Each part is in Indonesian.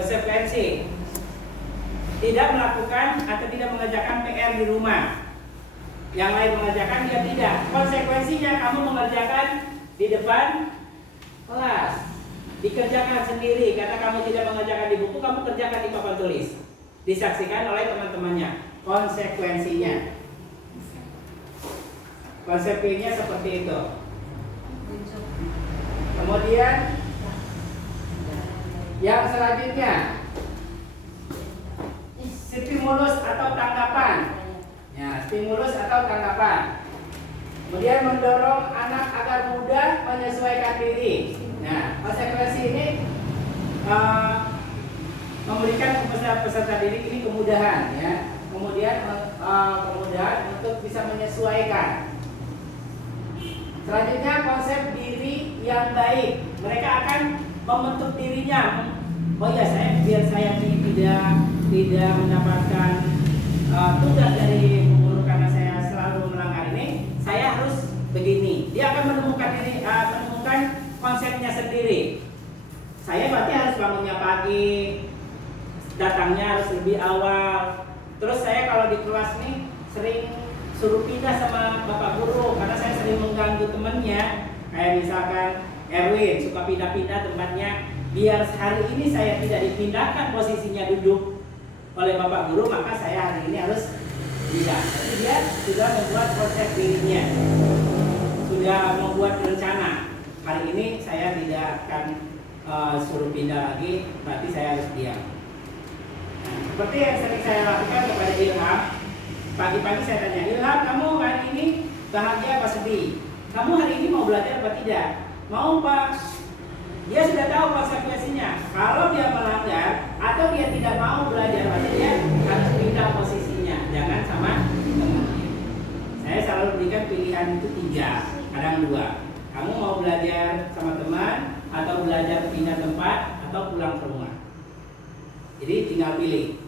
Konsekuensi tidak melakukan atau tidak mengerjakan PR di rumah. Yang lain mengerjakan, dia tidak. Konsekuensinya kamu mengerjakan di depan kelas, dikerjakan sendiri karena kamu tidak mengerjakan di buku, kamu kerjakan di papan tulis, disaksikan oleh teman-temannya. Konsekuensinya seperti itu. Kemudian yang selanjutnya, stimulus atau tanggapan. Ya, stimulus atau tanggapan. Kemudian mendorong anak agar mudah menyesuaikan diri. Nah, konsekuensi ini memberikan peserta didik ini kemudahan, ya. Kemudian kemudahan untuk bisa menyesuaikan. Selanjutnya konsep diri yang baik. Mereka akan membentuk dirinya. Oh ya, biar saya tidak mendapatkan tugas dari guru karena saya selalu melanggar ini, saya harus begini. Dia akan menemukan konsepnya sendiri. Saya berarti harus bangunnya pagi, datangnya harus lebih awal. Terus saya kalau di kelas nih sering suruh pindah sama bapak guru karena saya sering mengganggu temennya. Kayak misalkan Erwin suka pindah-pindah tempatnya. Biar hari ini saya tidak dipindahkan posisinya duduk oleh bapak guru, maka saya hari ini harus pindah. Jadi dia sudah membuat konsep dirinya, sudah membuat rencana. Hari ini saya tidak akan suruh pindah lagi, berarti saya harus diam. Nah, seperti yang sering saya lakukan kepada Ilham. Pagi-pagi saya tanya, Ilham, kamu hari ini bahagia apa sedih? Kamu hari ini mau belajar apa tidak? Mau, Pak. Dia sudah tahu konsekuensinya. Kalau dia melanggar atau dia tidak mau belajar, berarti dia harus pindah posisinya. Jangan sama temannya. Saya selalu berikan pilihan itu 3, kadang 2. Kamu mau belajar sama teman atau belajar pindah tempat atau pulang ke rumah. Jadi tinggal pilih.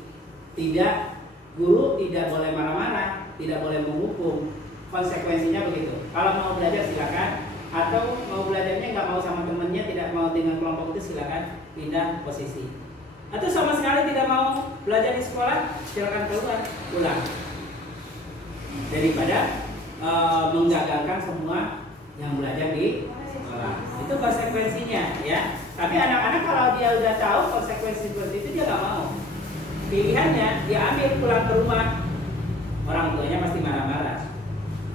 Guru tidak boleh marah-marah, tidak boleh menghukum. Konsekuensinya begitu. Kalau mau belajar silakan. Atau mau belajarnya nggak mau sama temennya, tidak mau dengan kelompok itu, silakan pindah posisi. Atau sama sekali tidak mau belajar di sekolah, silakan keluar, pulang. Daripada menggagalkan semua yang belajar di sekolah. Itu konsekuensinya, ya. Tapi anak-anak kalau dia udah tahu konsekuensi seperti itu, dia nggak mau. Pilihannya dia ambil pulang ke rumah, orang tuanya pasti marah-marah,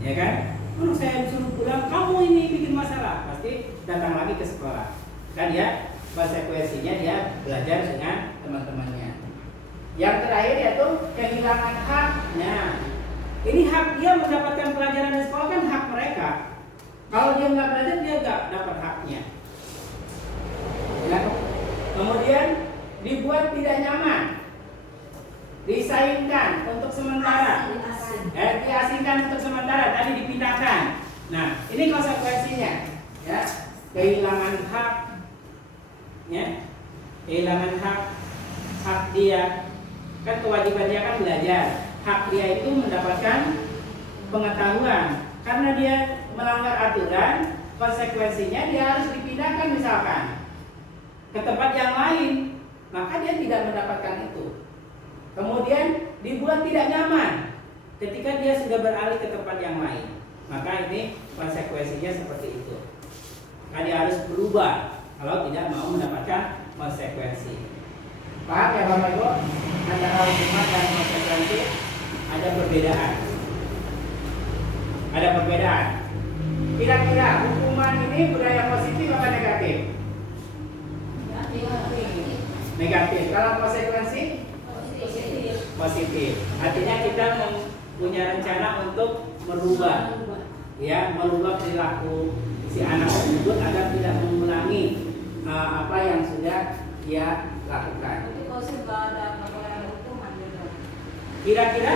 ya kan? Kalau saya disuruh pulang, kamu ini bikin masalah, pasti datang lagi ke sekolah. Kan ya, konsekuensinya dia belajar dengan teman-temannya. Yang terakhir yaitu kehilangan haknya. Ini hak dia mendapatkan pelajaran di sekolah, kan hak mereka. Kalau dia nggak belajar, dia nggak dapat haknya. Kemudian dibuat tidak nyaman, disaingkan untuk sementara, diasingkan untuk sementara, tadi dipindahkan. Nah, ini konsekuensinya, ya, kehilangan hak, ya, kehilangan hak dia. Kan kewajiban dia kan belajar, hak dia itu mendapatkan pengetahuan. Karena dia melanggar aturan, konsekuensinya dia harus dipindahkan misalkan ke tempat yang lain, maka dia tidak mendapatkan itu. Kemudian dibuat tidak nyaman ketika dia sudah beralih ke tempat yang lain, maka ini konsekuensinya seperti itu. Maka dia harus berubah kalau tidak mau mendapatkan konsekuensi. Paham ya Bapak Ibu? Antara hukuman dan konsekuensi ada perbedaan. Ada perbedaan. Kira-kira hukuman ini berdaya positif atau negatif? Negatif. Kalau konsekuensi? Positif. Artinya kita punya rencana untuk merubah, ya, merubah perilaku si anak tersebut agar tidak mengulangi apa yang sudah dia lakukan. Kira-kira?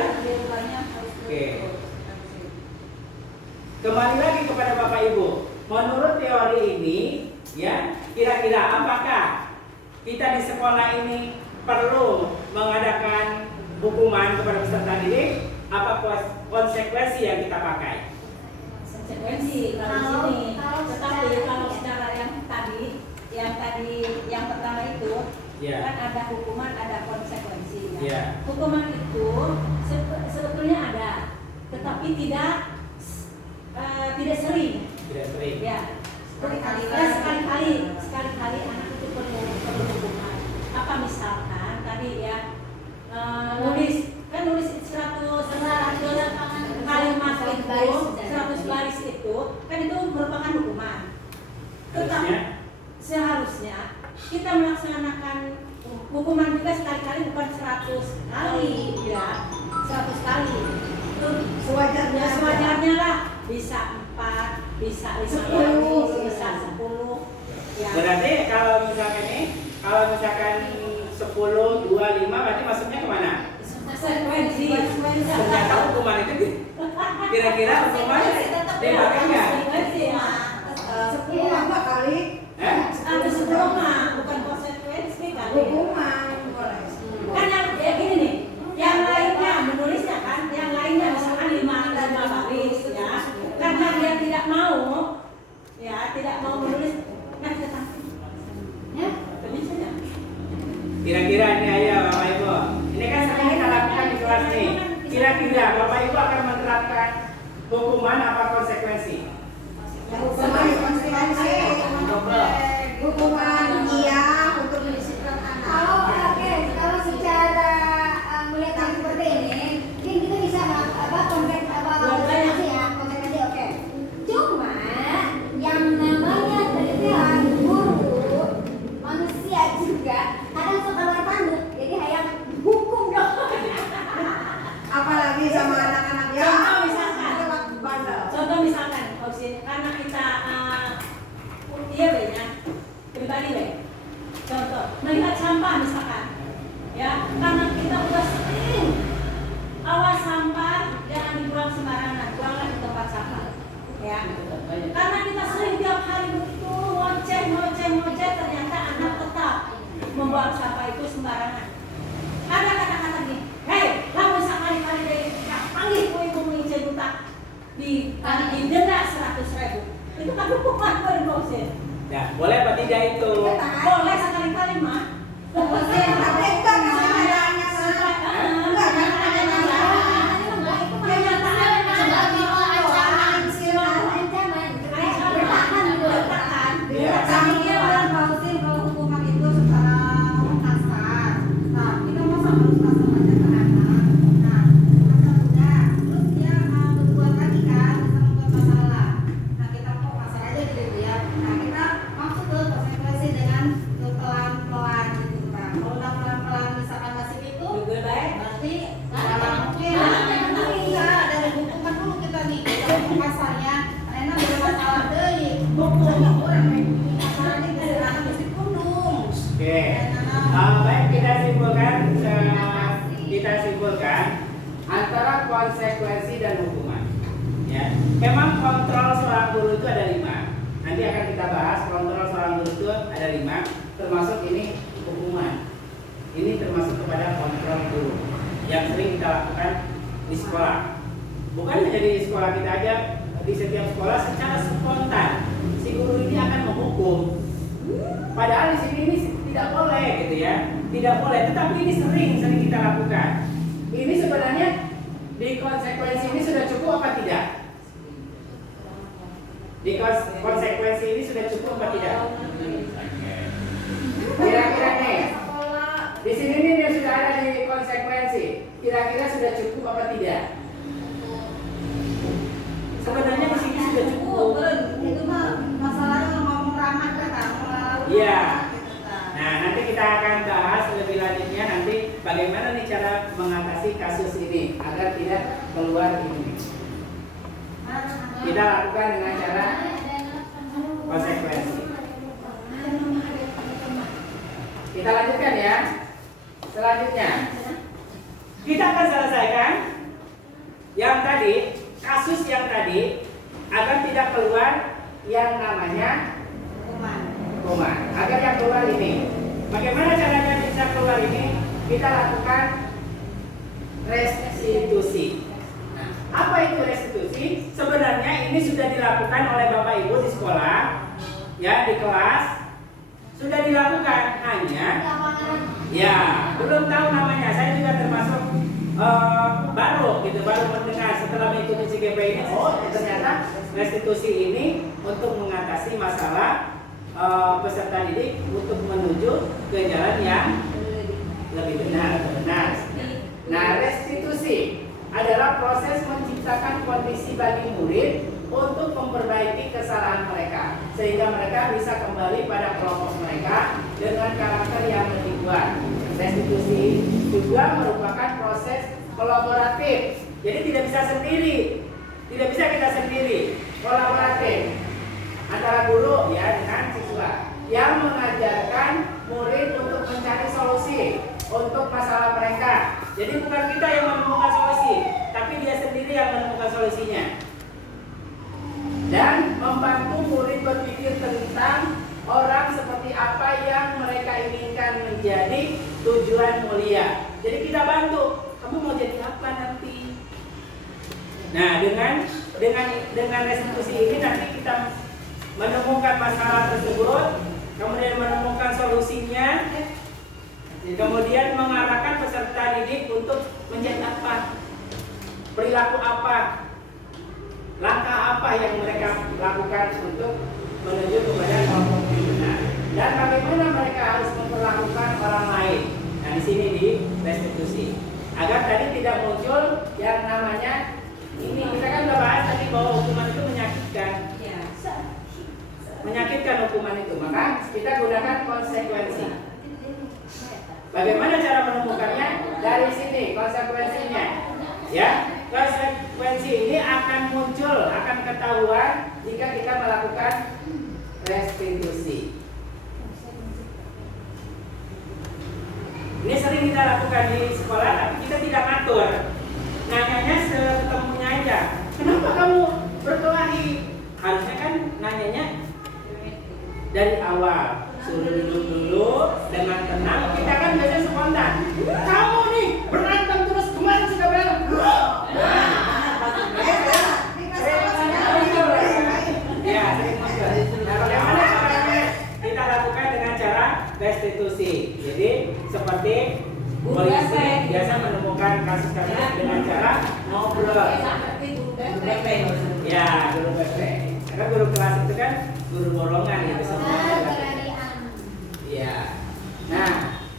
Oke. Kembali lagi kepada Bapak Ibu. Menurut teori ini, ya, kira-kira apakah kita di sekolah ini perlu mengadakan hukuman kepada peserta didik? Apa konsekuensi yang kita pakai? Konsekuensi kalau di sini. Tetapi kalau secara yang tadi yang pertama itu Iya. Kan ada hukuman, ada konsekuensi. Ya. Iya. Hukuman itu sebetulnya ada, tetapi tidak sering. Tidak sering. Ya. Sekali-kali anak itu perlu hukuman. Apa misalkan tadi ya nulis 100 kalimat itu 100 baris itu kan itu merupakan hukuman. Tetapi seharusnya kita melaksanakan hukuman juga sekali-kali, bukan 100 kali ya, 100 kali itu sewajarnya lah, bisa 4, bisa 5, bisa 10 ya. Berarti kalau misalkan 10, 2, 5 berarti maksudnya kemana? Konsekuensi. Ternyata hukuman itu kira-kira hukumannya dipakai nggak? Konsekuensi ya. 10 apa kali? Ada 10 mah, bukan konsekuensi kali. Hukuman boleh. Kan yang ya gini nih, yang lainnya menulisnya kan, yang lainnya misalkan 5 baris ya, karena dia tidak mau menulis, nah tetap ya, penyelesaiannya. Kira-kira ini ayah Bapak Ibu. Ini kan sering kita lakukan di kelas nih. Kira-kira Bapak Ibu akan menerapkan hukuman apa konsekuensi? Hukuman konsekuensi. Coba. Hukuman iya untuk mendisiplinkan anak. Kalau secara melihat yang seperti ini, mungkin kita bisa konsekuensi ya, konsekuensi oke. Cuma yang namanya pendidikan guru manusia juga kadang suka luar tanduk, jadi hayang hukum dong. Apalagi sama anak-anak ya. Contoh misalkan, karena kita pribadi contoh melihat sampah misalkan, ya karena kita udah sering awas sampah jangan dibuang sembarangan, buanglah di tempat sampah, ya. Karena kita sering tiap hari begitu ngoceh, ternyata anak tetap membuang sampah itu sembarangan. Ada kata-kata gini, hei, lamun sekali-kali dari panggil ibu mengincin buta di denda 100.000, itu kan hukuman berdosen. Nah, boleh apa tidak itu? Boleh sekali-kali mah. Tapi enggak kenyataannya. Oke. Baik, kita simpulkan antara konsekuensi dan hukuman. Ya, memang kontrol seorang guru itu ada 5. Nanti akan kita bahas kontrol seorang guru itu ada 5, termasuk ini hukuman. Ini termasuk kepada kontrol guru yang sering kita lakukan di sekolah. Bukan hanya di sekolah kita aja, di setiap sekolah secara spontan si guru ini akan menghukum. Padahal di sini ini tidak boleh gitu ya, tidak boleh. Tetapi ini sering kita lakukan. Ini sebenarnya di konsekuensi ini sudah cukup apa tidak? Di konsekuensi ini sudah cukup apa tidak? Kira-kira nih, di sini nih dia sudah ada di konsekuensi. Kira-kira sudah cukup apa tidak? Sebenarnya di sini sudah cukup. Itu mah masalahnya ngomong ramah kan. Iya. Nah, nanti kita akan bahas lebih lanjutnya nanti bagaimana nih cara mengatasi kasus ini agar tidak keluar ini. Kita lakukan dengan cara konsekuensi. Kita lanjutkan ya. Selanjutnya kita akan selesaikan yang tadi, kasus yang tadi agar tidak keluar yang namanya hukuman. Agar yang keluar ini, bagaimana caranya bisa keluar ini? Kita lakukan restitusi. Nah, apa itu restitusi? Sebenarnya ini sudah dilakukan oleh Bapak Ibu di sekolah, ya di kelas. sudah dilakukan, hanya Lapangan. ya belum tahu namanya. Saya juga termasuk baru mendengar setelah mengikuti CGP ini. Oh, ternyata restitusi ini untuk mengatasi masalah peserta didik untuk menuju ke jalan yang lebih benar. Nah, restitusi adalah proses menciptakan kondisi bagi murid untuk memperbaiki kesalahan mereka sehingga mereka bisa kembali pada kelompok mereka dengan karakter yang lebih kuat. Restitusi juga merupakan proses kolaboratif. Jadi tidak bisa sendiri. Tidak bisa kita sendiri. Kolaboratif antara guru ya dengan siswa yang mengajarkan murid untuk mencari solusi untuk masalah mereka. Jadi bukan kita yang menemukan solusi, tapi dia sendiri yang menemukan solusinya. Dan membantu murid berpikir tentang orang seperti apa yang mereka inginkan menjadi tujuan mulia. Jadi kita bantu, kamu mau jadi apa nanti? Nah, dengan restitusi ini nanti kita menemukan masalah tersebut, kemudian menemukan solusinya, kemudian mengarahkan peserta didik untuk menjadi apa, perilaku apa, langkah apa yang mereka lakukan untuk menuju kepada kelompok yang benar, dan bagaimana mereka harus memperlakukan orang lain. Nah, di sini di restitusi, agar tadi tidak muncul yang namanya ini. Kita kan udah bahas tadi bahwa hukuman itu menyakitkan. Menyakitkan hukuman itu, maka kita gunakan konsekuensi. Bagaimana cara menemukannya? Dari sini konsekuensinya. Ya, konsekuensi ini akan muncul, akan ketahuan jika kita melakukan restitusi. Ini sering kita lakukan di sekolah, tapi kita tidak ngatur. Nanyanya seketemunya aja. Kenapa kamu berkelahi? Harusnya kan nanyanya dari awal. Suruh duduk dulu dengan tenang. Kita kan biasanya spontan. Kamu nih berantem terus, kemarin sudah berantem. Ya, sering muncul. Nah, bagaimana caranya? Kita lakukan dengan cara restitusi. Jadi seperti polisi biasa menemukan kasus-kasus dengan cara ngobrol. Ya, guru BP. Karena guru kelas itu kan guru borongan ya, bisa ya. Nah,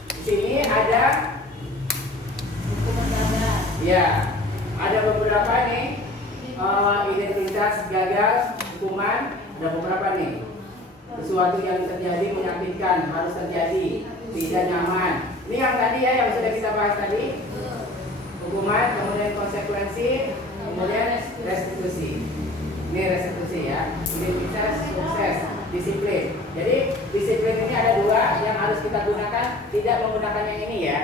di sini ada ya, ada beberapa nih identitas gagal hukuman. Ada beberapa nih. Sesuatu yang terjadi menyakitkan, harus terjadi, tidak nyaman. Ini yang tadi ya, yang sudah kita bahas tadi. Hukuman, kemudian konsekuensi, kemudian restitusi. Ini restitusi ya. Identitas, sukses, disiplin. Jadi disiplin ini ada dua yang harus kita gunakan. Tidak menggunakan yang ini ya.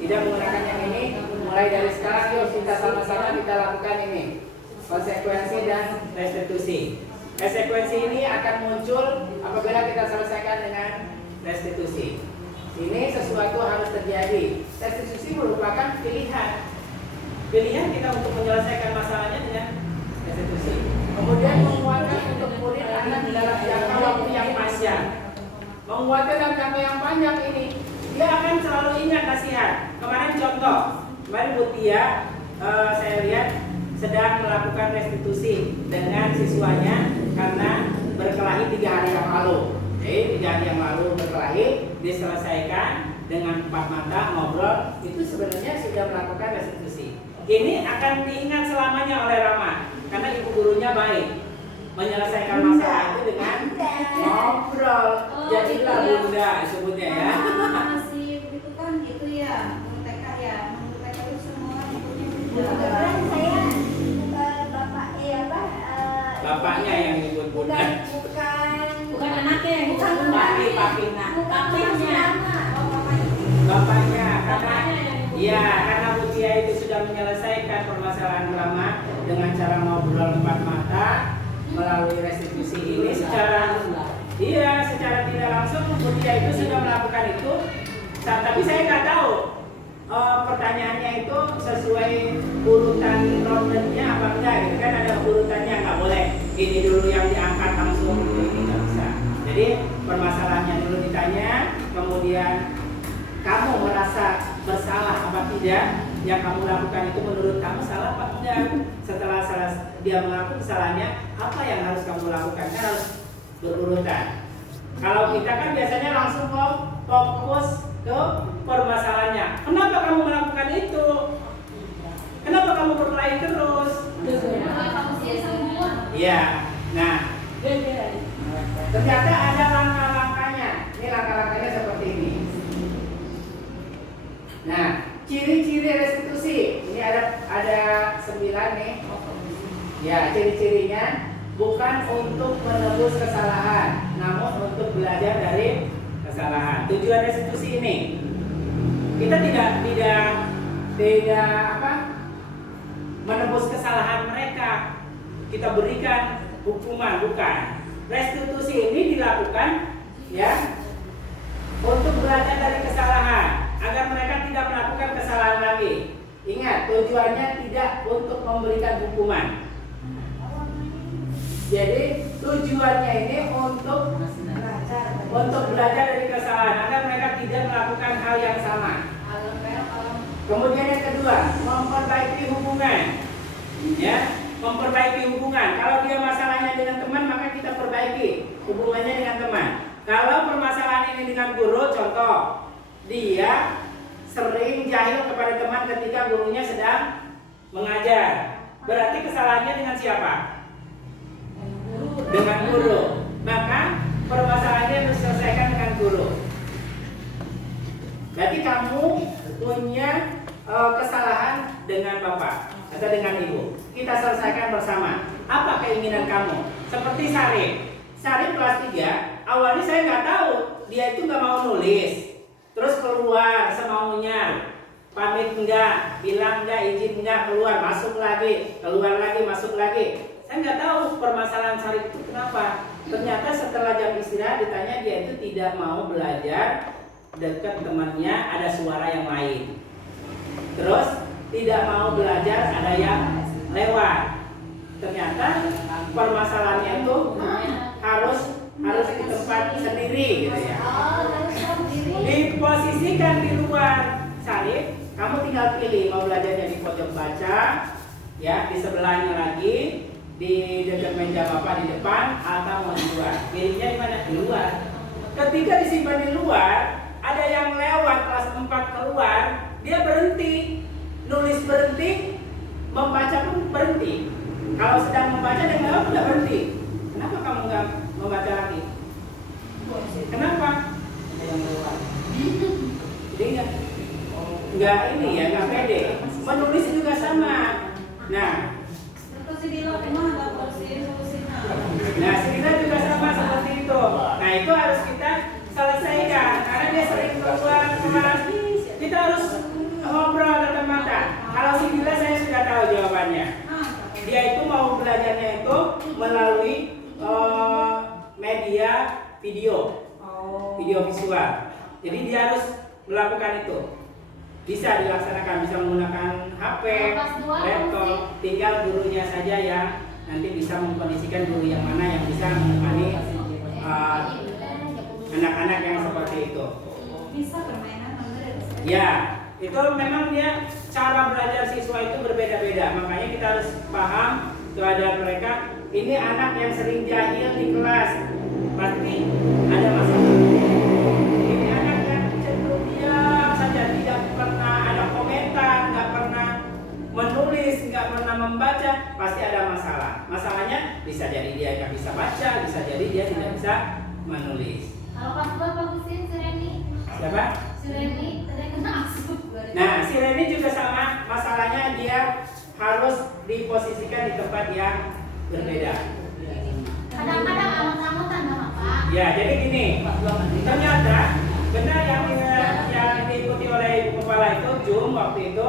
Tidak menggunakan yang ini. Mulai dari sekarang yuk kita sama-sama kita lakukan ini. Konsekuensi dan restitusi. Konsekuensi ini akan muncul apabila kita selesaikan dengan restitusi. Ini sesuatu harus terjadi. Restitusi merupakan pilihan. Pilihan kita untuk menyelesaikan masalahnya dengan restitusi. Kemudian menguatkan untuk murid anak dalam jangka waktu yang panjang. Menguatkan dalam jangka yang panjang ini, dia akan selalu ingat nasihat. Kemarin contoh, kemarin Butia saya lihat sedang melakukan restitusi dengan siswanya karena berkelahi 3 hari yang lalu. Jadi 3 hari yang lalu berkelahi, diselesaikan dengan 4 mata ngobrol, itu sebenarnya sudah melakukan restitusi. Ini akan diingat selamanya oleh Rama karena ibu gurunya baik, menyelesaikan masalah itu dengan ngobrol. Jadilah bunda sebutnya ya. Masih begitu kan gitu ya, TK ya, TK itu semua ikutnya bunda. Kebetulan saya Bapaknya yang ikut bunda. Bukan anaknya yang Bukan Papina. Bapaknya. Bapaknya karena Butia itu sudah menyelesaikan permasalahan Rama dengan cara ngobrol 4 mata melalui restitusi ini secara tidak langsung Butia itu sudah melakukan itu. Tapi saya nggak tahu pertanyaannya itu sesuai urutan rondennya apa enggak gitu kan, ada urutannya, nggak boleh ini dulu yang diangkat langsung gitu, ini nggak bisa. Jadi permasalahannya dulu ditanya, kemudian kamu merasa bersalah apa tidak, yang kamu lakukan itu menurut kamu salah apa enggak. Setelah dia mengaku kesalahannya, apa yang harus kamu lakukan? Kan harus berurutan. Kalau kita kan biasanya langsung fokus ke permasalahannya. Kenapa kamu melakukan itu? Kenapa kamu berkelahi terus? Iya. Nah, ternyata ada langkah-langkahnya. Ini langkah-langkahnya seperti ini. Nah, ciri-ciri restitusi. Ini ada 9 nih. Ya, ciri-cirinya bukan untuk menebus kesalahan, namun untuk belajar dari kesalahan. Tujuan restitusi ini kita tidak menebus kesalahan mereka, kita berikan hukuman, bukan. Restitusi ini dilakukan ya untuk belajar dari kesalahan agar mereka tidak melakukan kesalahan lagi. Ingat, tujuannya tidak untuk memberikan hukuman. Jadi tujuannya ini untuk belajar dari kesalahan agar mereka tidak melakukan hal yang sama. Kemudian yang kedua, memperbaiki hubungan. Ya, memperbaiki hubungan. Kalau dia masalahnya dengan teman, maka kita perbaiki hubungannya dengan teman. Kalau permasalahan ini dengan guru, contoh, dia sering jahil kepada teman ketika gurunya sedang mengajar. Berarti kesalahannya dengan siapa? Dengan guru. Maka permasalahannya harus diselesaikan dengan guru. Berarti kamu punya kesalahan dengan bapak atau dengan ibu. Kita selesaikan bersama. Apa keinginan kamu? Seperti Sarip. Sarip kelas 3. Awalnya saya nggak tahu dia itu nggak mau nulis. Terus keluar semaunya. Pamit enggak, bilang enggak, izin enggak, keluar, masuk lagi, keluar lagi, masuk lagi. Saya nggak tahu permasalahan Sarip itu kenapa. Ternyata setelah jam istirahat ditanya, dia itu tidak mau belajar dekat temannya, ada suara yang lain. Terus tidak mau belajar, ada yang lewat. Ternyata permasalahannya itu harus di tempat sendiri gitu ya. Diposisikan di luar. Sarip, kamu tinggal pilih mau belajarnya di pojok baca, ya di sebelahnya lagi, di dekat meja bapak di depan, atau mau di luar. Pilihnya di mana? Di luar. Ketika disimpan di luar, ada yang lewat kelas 4 keluar, dia berhenti, nulis berhenti, membaca pun berhenti. Kalau sedang membaca dan lewat tidak berhenti. Kenapa kamu nggak membaca lagi? Kenapa? Ada yang lewat. Jadi nggak ini ya, nggak pede. Menulis juga sama. Nah, nah Sirina juga sama seperti itu. Nah itu harus kita selesaikan karena dia sering keluar kelas. Kita harus ngobrol tatap mata. Kalau si Dila saya sudah tahu jawabannya. Dia itu mau belajarnya itu melalui media video visual. Jadi dia harus melakukan itu. Bisa dilaksanakan, bisa menggunakan HP, laptop, tinggal gurunya saja yang nanti bisa mengkondisikan guru yang mana yang bisa menemani anak-anak yang seperti itu. Bisa permainan Ya, itu memang dia cara belajar siswa itu berbeda-beda. Makanya kita harus paham terhadap mereka. Ini anak yang sering jahil di kelas, pasti ada masalah. Ini anak yang cenderung diam saja, tidak pernah ada komentar, nggak pernah menulis, nggak pernah membaca, pasti ada masalah. Masalahnya bisa jadi dia nggak bisa baca, bisa jadi dia tidak bisa menulis. Kalau pas buat bagusin si Reni. Siapa? Si Reni tadi kena asup. Nah, si Reni juga sama, masalahnya dia harus diposisikan di tempat yang berbeda. Kadang-kadang amat-amatan sama Pak. Ya, jadi gini, ternyata benar yang diikuti oleh Ibu Kepala itu, Jum, waktu itu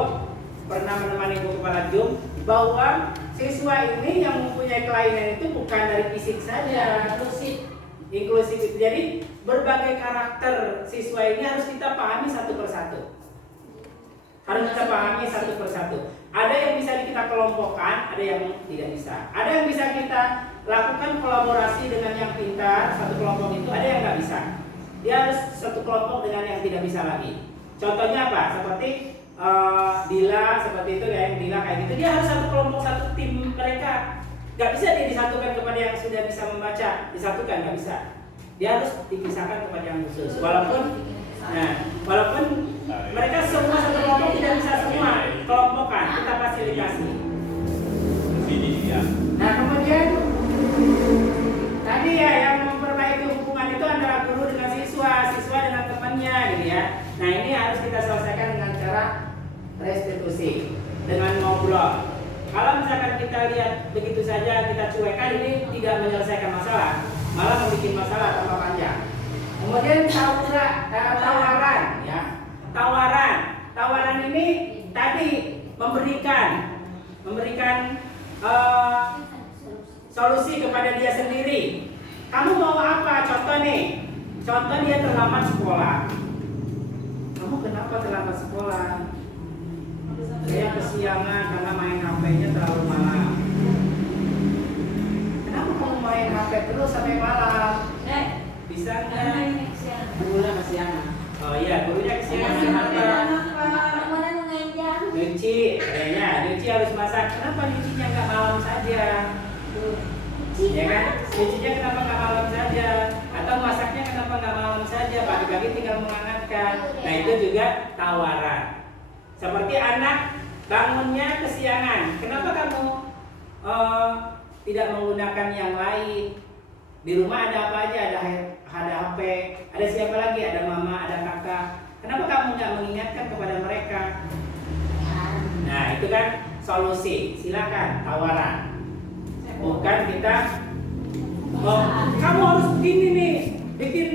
pernah menemani Ibu Kepala Jum, bahwa siswa ini yang mempunyai kelainan itu bukan dari fisik saja, inklusif itu. Jadi berbagai karakter siswa ini harus kita pahami satu persatu. Harus kita pahami satu persatu. Ada yang bisa kita kelompokkan, ada yang tidak bisa. Ada yang bisa kita lakukan kolaborasi dengan yang pintar. Satu kelompok itu ada yang nggak bisa, dia harus satu kelompok dengan yang tidak bisa lagi. Contohnya apa? Seperti Dila, seperti itu ya, yang Dila kayak gitu, dia harus satu kelompok, satu tim mereka. Gak bisa dia disatukan kepada yang sudah bisa membaca, disatukan gak bisa. Dia harus dipisahkan kepada yang khusus. Walaupun mereka semua satu kelompok tidak bisa semua kelompokan, kita fasilitasi. Nah kemudian tadi ya yang memperbaiki hubungan itu antara guru dengan siswa, siswa dengan temannya gitu ya. Nah ini harus kita selesaikan dengan cara restitusi, dengan ngobrol. Kalau misalkan kita lihat begitu saja, kita cuekan, ini tidak menyelesaikan masalah, malah membuat masalah tambah panjang. Kemudian tawaran, ya, tawaran ini tadi memberikan solusi kepada dia sendiri. Kamu mau apa? Contoh nih, contoh dia terlambat sekolah. Kamu kenapa terlambat sekolah? Saya kesiangan karena main HP-nya terlalu malam. Kenapa kamu main HP terus sampai malam? Bisa nggak? Gurunya kesiangan. Oh iya, gurunya kesiangan. Nyuci, kayaknya nyuci harus masak. Kenapa nyucinya nggak malam saja? Ya kan? Nyucinya kenapa nggak malam saja? Atau masaknya kenapa nggak malam saja? Pagi-pagi tinggal menghangatkan. Nah itu juga tawaran. Seperti anak bangunnya kesiangan. Kenapa kamu tidak menggunakan yang lain? Di rumah ada apa aja? Ada HP, ada siapa lagi? Ada mama, ada kakak. Kenapa kamu tidak mengingatkan kepada mereka? Nah itu kan solusi. Silakan tawaran. Bukan kita kamu harus begini nih, bikin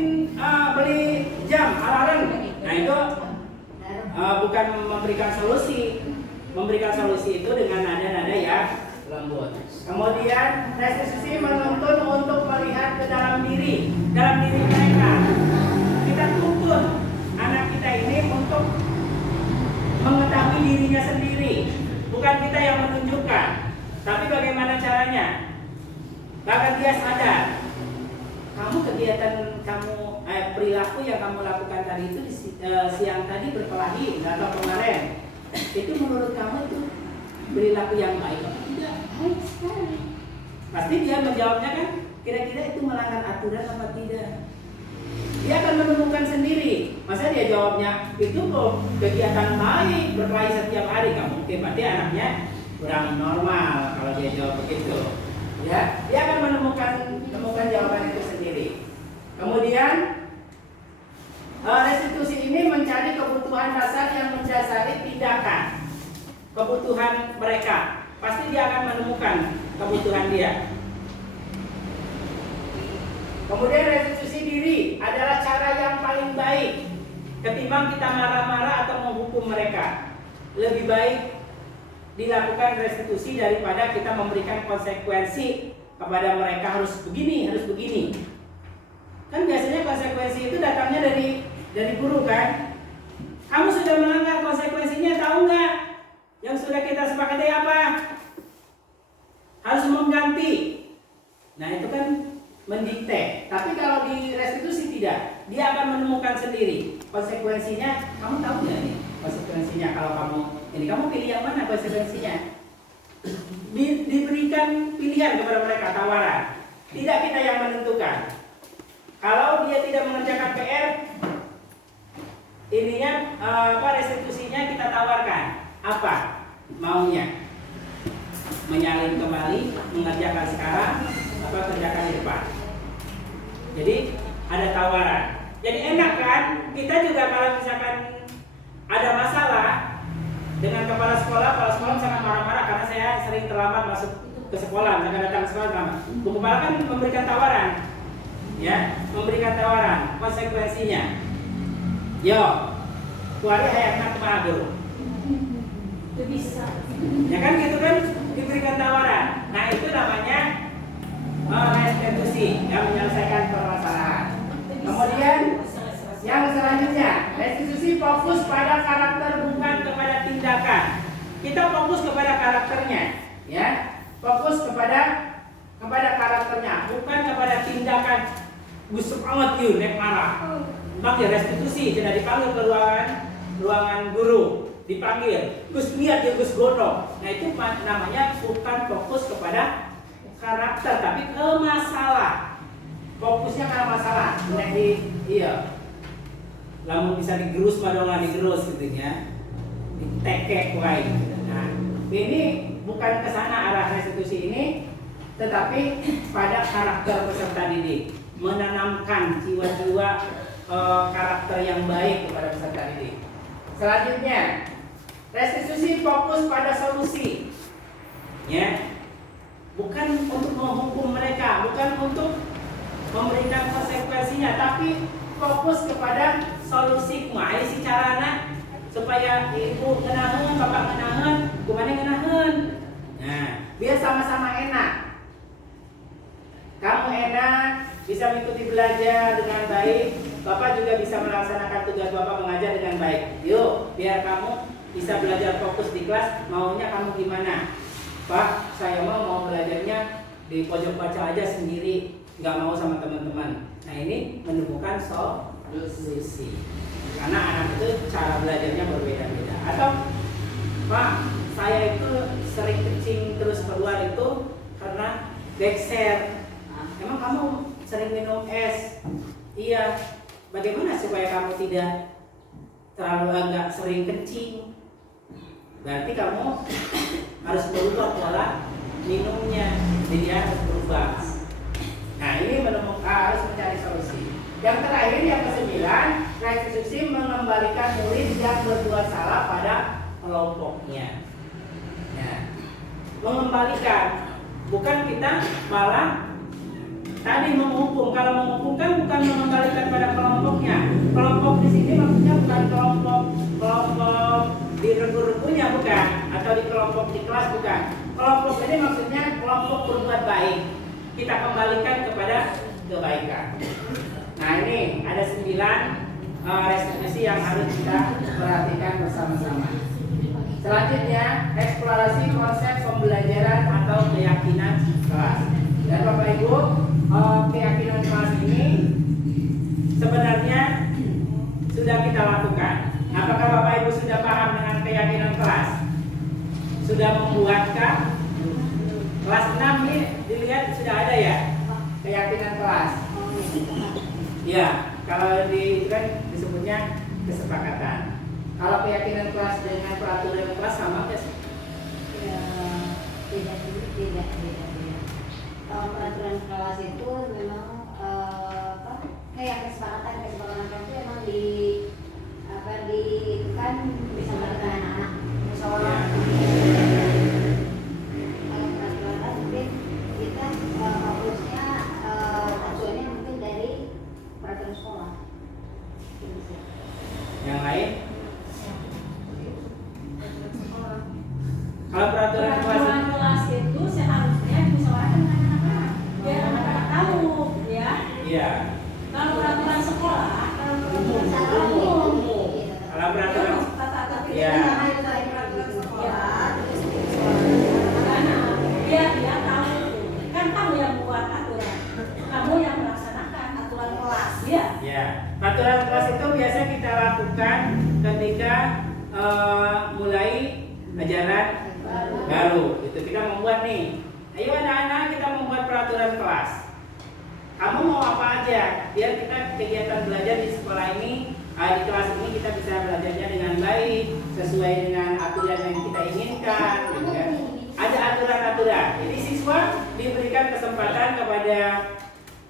beli jam alarm. Nah itu bukan memberikan solusi. Memberikan solusi itu dengan nada-nada yang lembut. Kemudian restitusi menuntun untuk melihat ke dalam diri mereka. Kita tuntut anak kita ini untuk mengetahui dirinya sendiri, bukan kita yang menunjukkan. Tapi bagaimana caranya? Bahkan dia sadar. Kegiatan kamu, perilaku yang kamu lakukan tadi itu siang tadi berkelahi atau kemarin, itu menurut kamu itu perilaku yang baik atau tidak? Baik sekali. Pasti dia menjawabnya kan, kira-kira itu melanggar aturan apa tidak? Dia akan menemukan sendiri. Masa dia jawabnya itu kok kegiatan baik, berkelahi setiap hari? Gak mungkin. Berarti anaknya kurang normal kalau dia jawab begitu. Ya, dia akan menemukan jawaban itu sendiri. Kemudian restitusi ini mencari kebutuhan dasar yang mendasari tindakan. Kebutuhan mereka, pasti dia akan menemukan kebutuhan dia. Kemudian restitusi diri adalah cara yang paling baik ketimbang kita marah-marah atau menghukum mereka. Lebih baik dilakukan restitusi daripada kita memberikan konsekuensi kepada mereka, harus begini, harus begini. Kan biasanya konsekuensi itu datangnya dari guru kan. Kamu sudah melanggar, konsekuensinya tahu nggak? Yang sudah kita sepakati apa? Harus mengganti. Nah itu kan mendikte. Tapi kalau di restitusi tidak, dia akan menemukan sendiri konsekuensinya. Kamu tahu nggak nih konsekuensinya kalau kamu pilih yang mana konsekuensinya? Diberikan pilihan kepada mereka, tawaran. Tidak kita yang menentukan. Kalau dia tidak mengerjakan PR, restitusinya kita tawarkan. Apa maunya? Menyalin kembali, mengerjakan sekarang, apa kerjakan di depan. Jadi ada tawaran. Jadi enak kan? Kita juga kalau misalkan ada masalah dengan kepala sekolah misalkan marah-marah karena saya sering terlambat masuk ke sekolah, misalkan datang ke sekolah terlambat. Bu kepala kan memberikan tawaran, ya, memberikan tawaran konsekuensinya. Yo, kuari hayatnya kemana dulu? Bisa. Ya kan gitu kan, diberikan tawaran. Nah itu namanya restitusi yang menyelesaikan permasalahan. Kemudian yang selanjutnya, restitusi fokus pada karakter bukan kepada tindakan. Kita fokus kepada karakternya, ya, fokus kepada kepada karakternya, bukan kepada tindakan busuk amat yuk nek marah. Panggil restitusi, tidak dipanggil ke ruangan guru, dipanggil Gus lihat ya Gus Gono. Nah itu namanya bukan fokus kepada karakter tapi ke masalah. Fokusnya ke masalah. Iya. Lamun bisa digerus madongan digerus gitu ya. Ditekek wae. Nah, ini bukan ke sana arah restitusi ini, tetapi pada karakter peserta didik, menanamkan jiwa-jiwa karakter yang baik kepada peserta didik. Selanjutnya, restitusi fokus pada solusi, ya, bukan untuk menghukum mereka, bukan untuk memberikan konsekuensinya, tapi fokus kepada solusi. Kumaha si carana supaya ibu ngenaheun, bapak ngenaheun, kumaha ngenaheun. Nah, biar sama-sama enak. Kamu enak, bisa mengikuti belajar dengan baik, bapak juga bisa melaksanakan tugas bapak mengajar dengan baik. Yuk, biar kamu bisa belajar fokus di kelas. Maunya kamu gimana? Pak, saya mau belajarnya di pojok baca aja sendiri, nggak mau sama teman-teman. Nah ini menemukan solusi. Karena anak itu cara belajarnya berbeda-beda. Atau Pak, saya itu sering kencing terus keluar itu karena dekser. Emang kamu sering minum es? Iya. Bagaimana supaya kamu tidak enggak sering kencing? Berarti kamu harus berubah pola minumnya. Jadi harus berubah. Nah ini harus mencari solusi. Yang terakhir yang ke-9, restitusi mengembalikan murid yang berbuat salah pada kelompoknya. Nah, mengembalikan, bukan kita malah tadi menghukum. Kalau menghukum kan bukan mengembalikan pada kelompoknya. Kelompok di sini maksudnya bukan kelompok di regu-regunya bukan, atau di kelompok di kelas bukan. Kelompok ini maksudnya kelompok berbuat baik. Kita kembalikan kepada kebaikan. Nah ini ada 9 restitusi yang harus kita perhatikan bersama-sama. Selanjutnya eksplorasi konsep pembelajaran atau keyakinan kelas. Dan Bapak Ibu, keyakinan kelas ini sebenarnya sudah kita lakukan. Apakah Bapak Ibu sudah paham dengan keyakinan kelas? Sudah membuatkah? Kelas 6 ini dilihat sudah ada ya keyakinan kelas. Ya, kalau di kan disebutnya kesepakatan. Kalau keyakinan kelas dengan peraturan kelas sama nggak sih? Ya, tidak. Kalau peraturan kelas itu memang kayak kesepakatan itu memang itu kan bisa melibatkan anak-anak musyawarah. Kalau peraturan kelas mungkin kita fokusnya acuannya mungkin dari peraturan sekolah. Yang lain? Kalau peraturan kelas itu seharusnya dimusyawarahkan dengan anak-anak biar anak-anak tahu, ya. Iya. Kalau peraturan sekolah, Kalau peraturan ya. Biar dia tahu, kan kamu yang buat aturan, kamu yang melaksanakan aturan kelas, ya. Ya, peraturan kelas itu biasa kita lakukan ketika mulai ajaran baru. Itu kita membuat nih. Ayo anak-anak kita membuat peraturan kelas. Kamu mau apa aja? Biar kita kegiatan belajar di sekolah ini, di kelas ini kita bisa belajarnya dengan baik, sesuai dengan aturan yang kita inginkan. Gitu kan? Ada aturan-aturan. Jadi siswa diberikan kesempatan kepada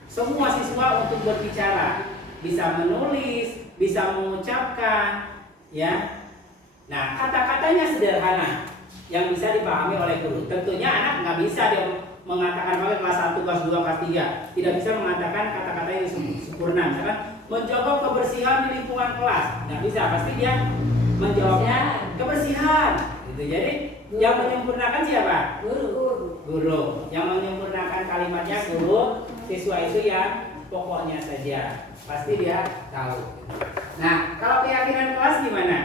semua siswa untuk berbicara, bisa menulis, bisa mengucapkan, ya. Nah, kata-katanya sederhana yang bisa dipahami oleh guru. Tentunya anak nggak bisa dia mengatakan kelas 1, kelas 2, kelas 3. Tidak bisa mengatakan kata-kata yang sempurna. Misalkan menjaga kebersihan di lingkungan kelas. Nggak bisa, pasti dia menjawabnya kebersihan. Gitu. Jadi yang menyempurnakan siapa? Guru. Yang menyempurnakan kalimatnya guru. Siswa itu yang pokoknya saja. Pasti dia tahu. Nah, kalau keyakinan kelas gimana?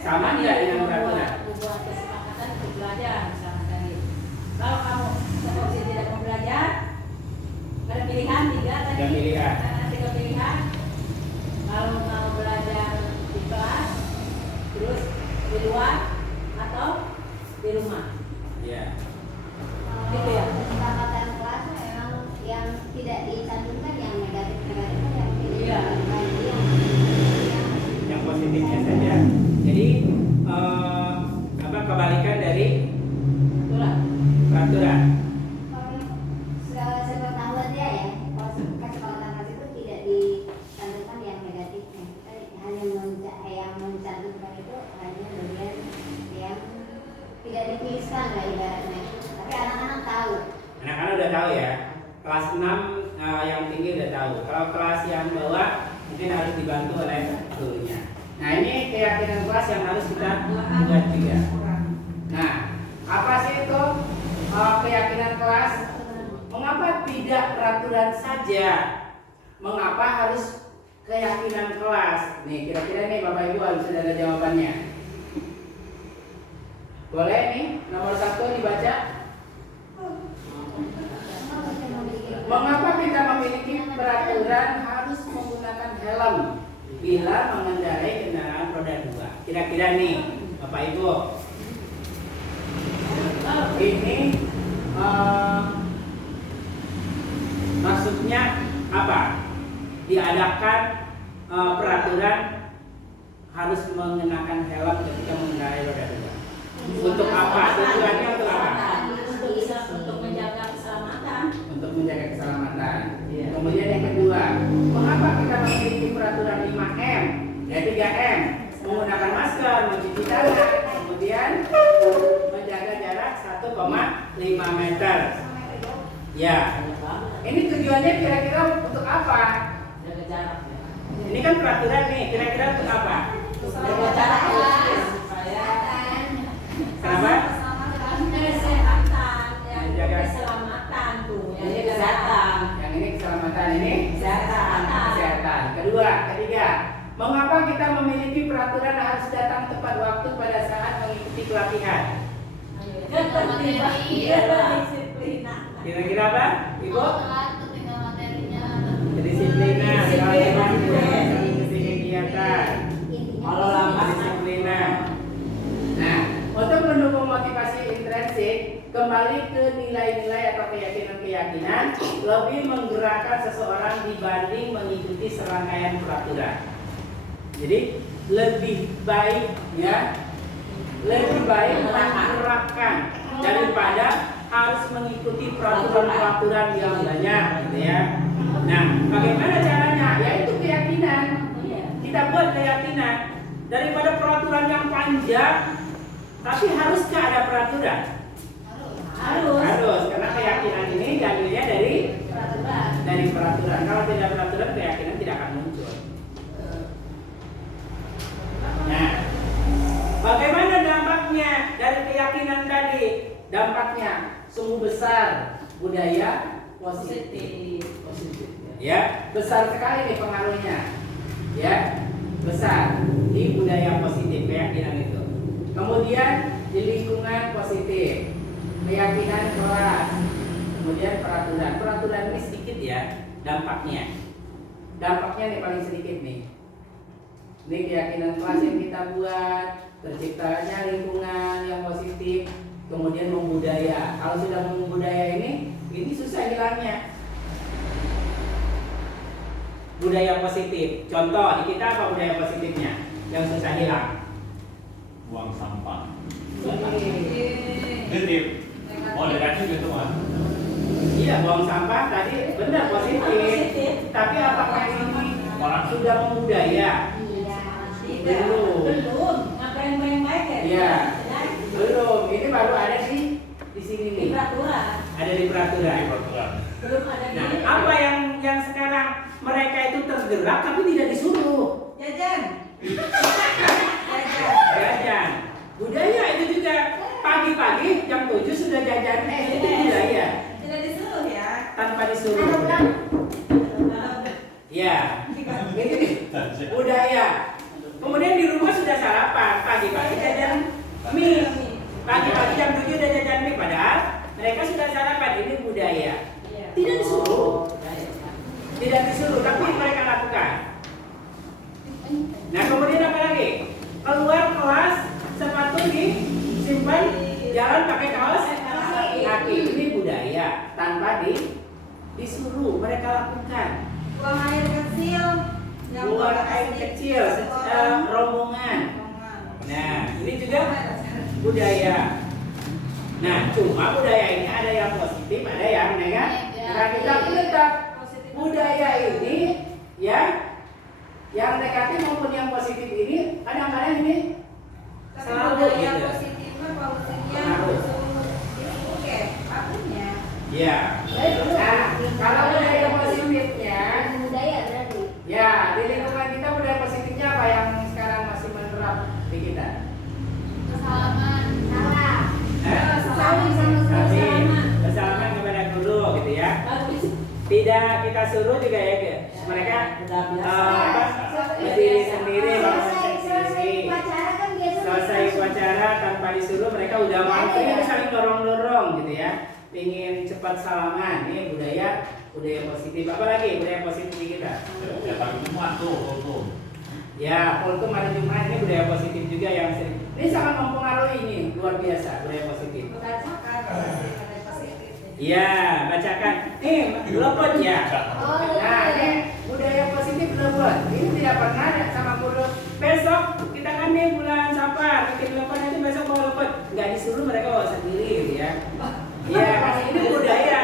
Sama tidak dengan peraturan? Membuat kesepakatan untuk belajar misalnya tadi. luar atau di rumah. Ya. Gitu ya? Kesepakatan kelas memang yang tidak dicantumkan yang negatif-negatif yang tidak Iya. dicantumkan Yang positifnya saja. Jadi kebalikan dari Itulah. peraturan. Sepengetahuan dia ya, kalau kesepakatan kelas itu tidak dicantumkan yang negatifnya. Kita hanya yang mencantumkan itu hanya bagian yang tidak dituliskan lah ibaratnya. Tapi anak-anak tahu. Anak-anak udah tahu ya. Kelas 6 yang tinggi udah tahu. Kalau kelas yang bawah mungkin harus dibantu oleh gurunya. Nah, ini keyakinan kelas yang harus kita buat juga. Nah, apa sih itu keyakinan kelas? Mengapa tidak peraturan saja? Mengapa harus keyakinan kelas? Nih, kira-kira nih Bapak Ibu harus sudah ada jawabannya. Boleh nih, nomor 1 dibaca. Mengapa kita memiliki peraturan harus menggunakan helm bila mengendarai kendaraan roda 2? Kira-kira nih, Bapak Ibu. Ini maksudnya apa? Diadakan peraturan harus mengenakan helm ketika mengendarai roda 2. Untuk apa? Tujuannya untuk apa? Untuk menjaga keselamatan. Untuk menjaga keselamatan. Kemudian yang kedua, mengapa kita memiliki peraturan 5M dan 3M? Menggunakan masker, mencuci tangan, kemudian menjaga jarak 1,5 meter. Ya, ini tujuannya kira-kira untuk apa? Jaga jarak ya. Ini kan peraturan nih, kira-kira untuk apa? Jaga jarak ya. Supaya Kenapa? kesehatan, yang Menjaga keselamatan tuh, yang kesehatan. Yang ini keselamatan, ini Kesehatan. kesehatan. Kedua, ketiga, mengapa kita memiliki peraturan harus datang tepat waktu pada saat mengikuti pelatihan? Ketertiban, kedisiplinan. Kira-kira apa, Ibu? ketika materinya Kedisiplinan. Kalau Disiplin. memang tidak bisa mengikuti kegiatan. Kalau lambat Kedisiplinan. Nah, untuk mendukung motivasi intrinsik, kembali ke nilai-nilai atau keyakinan-keyakinan lebih menggerakkan seseorang dibanding mengikuti serangkaian peraturan. Jadi lebih baik ya, lebih baik menggerakkan daripada harus mengikuti peraturan-peraturan yang banyak, gitu ya. Nah, bagaimana caranya? Yaitu keyakinan. Kita buat keyakinan daripada peraturan yang panjang. Tapi haruskah ada peraturan? Harus, karena keyakinan ini diambilnya dari peraturan. Kalau tidak peraturan, keyakinan tidak akan muncul. Nah, bagaimana dampaknya dari keyakinan tadi? Dampaknya sungguh besar, budaya positif. Ya, besar sekali nih pengaruhnya. Ya, besar di budaya positif keyakinan itu. Kemudian di lingkungan positif, keyakinan kelas, kemudian peraturan. Peraturan ini sedikit ya dampaknya. Dampaknya nih paling sedikit nih. Ini keyakinan kelas yang kita buat, terciptanya lingkungan yang positif, kemudian membudaya. Kalau sudah membudaya ini susah hilangnya. Budaya positif. Contoh di kita apa budaya positifnya yang susah hilang? Buang sampah. Iya. Negatif. Oh, negatif itu mah. Iya, buang sampah tadi benar positif. Tapi apakah ini sudah membudaya? Belum. Ngapain baik ya? Iya. Belum. Ini baru ada di sini Di nih. peraturan. Ada di peraturan. Belum ada di. Nah, apa yang sekarang mereka itu tergerak tapi tidak disuruh? Jajan. Jajan. Budaya itu juga pagi-pagi jam 7 sudah jajan itu budaya Tidak disuruh ya. tanpa disuruh. Ya. Ini budaya. Kemudian di rumah sudah sarapan, pagi-pagi jajan mie. Pagi-pagi jam 7 udah jajan mie, padahal mereka sudah sarapan. Ini budaya. Tidak disuruh. Tidak disuruh, tapi mereka lakukan. Nah, kemudian apa lagi? Keluar kelas Jalan pakai kaos kaki. kaki. Ini budaya tanpa disuruh mereka lakukan. Buang air kecil. Buang air kecil, rombongan. Nah, ini juga budaya. Nah, cuma budaya ini ada yang positif, ada yang negatif. Nah, kita tetap budaya ini ya, yang negatif maupun yang positif ini kadang-kadang ini selalu yang gitu. positifnya polusinya Harus. oke, akunya. Ya. Nah, kalau budaya positifnya, budaya berarti. ya di lingkungan kita budaya positifnya apa yang sekarang masih menerap di kita? Salam. Saling bersalaman kepada guru gitu ya. Bagus. Tidak kita suruh juga ya, mereka Udah biasa. berdiri sendiri, bangun Selesai sendiri. upacara kan biasa. Selesai upacara tanpa disuruh mereka udah mantri itu saling dorong-dorong gitu ya. Pingin cepat salaman, ini budaya positif. Apalagi budaya positif di kita? Ya tapi Jumat tuh, foto. Ya, kultum hari Jumat ini budaya positif juga yang sering. Ini sangat mempengaruhi ini, luar biasa budaya positif. Bacakan ada positif. Iya, bacakan. Nih, lepot ya. Nah, ini budaya positif lepot. Ini tidak pernah ada sama guru. Besok kita kan nih bulan Safar, bikin lepot itu besok mau lepot. Nggak disuruh mereka bawa sendiri gitu ya. Iya, ini budaya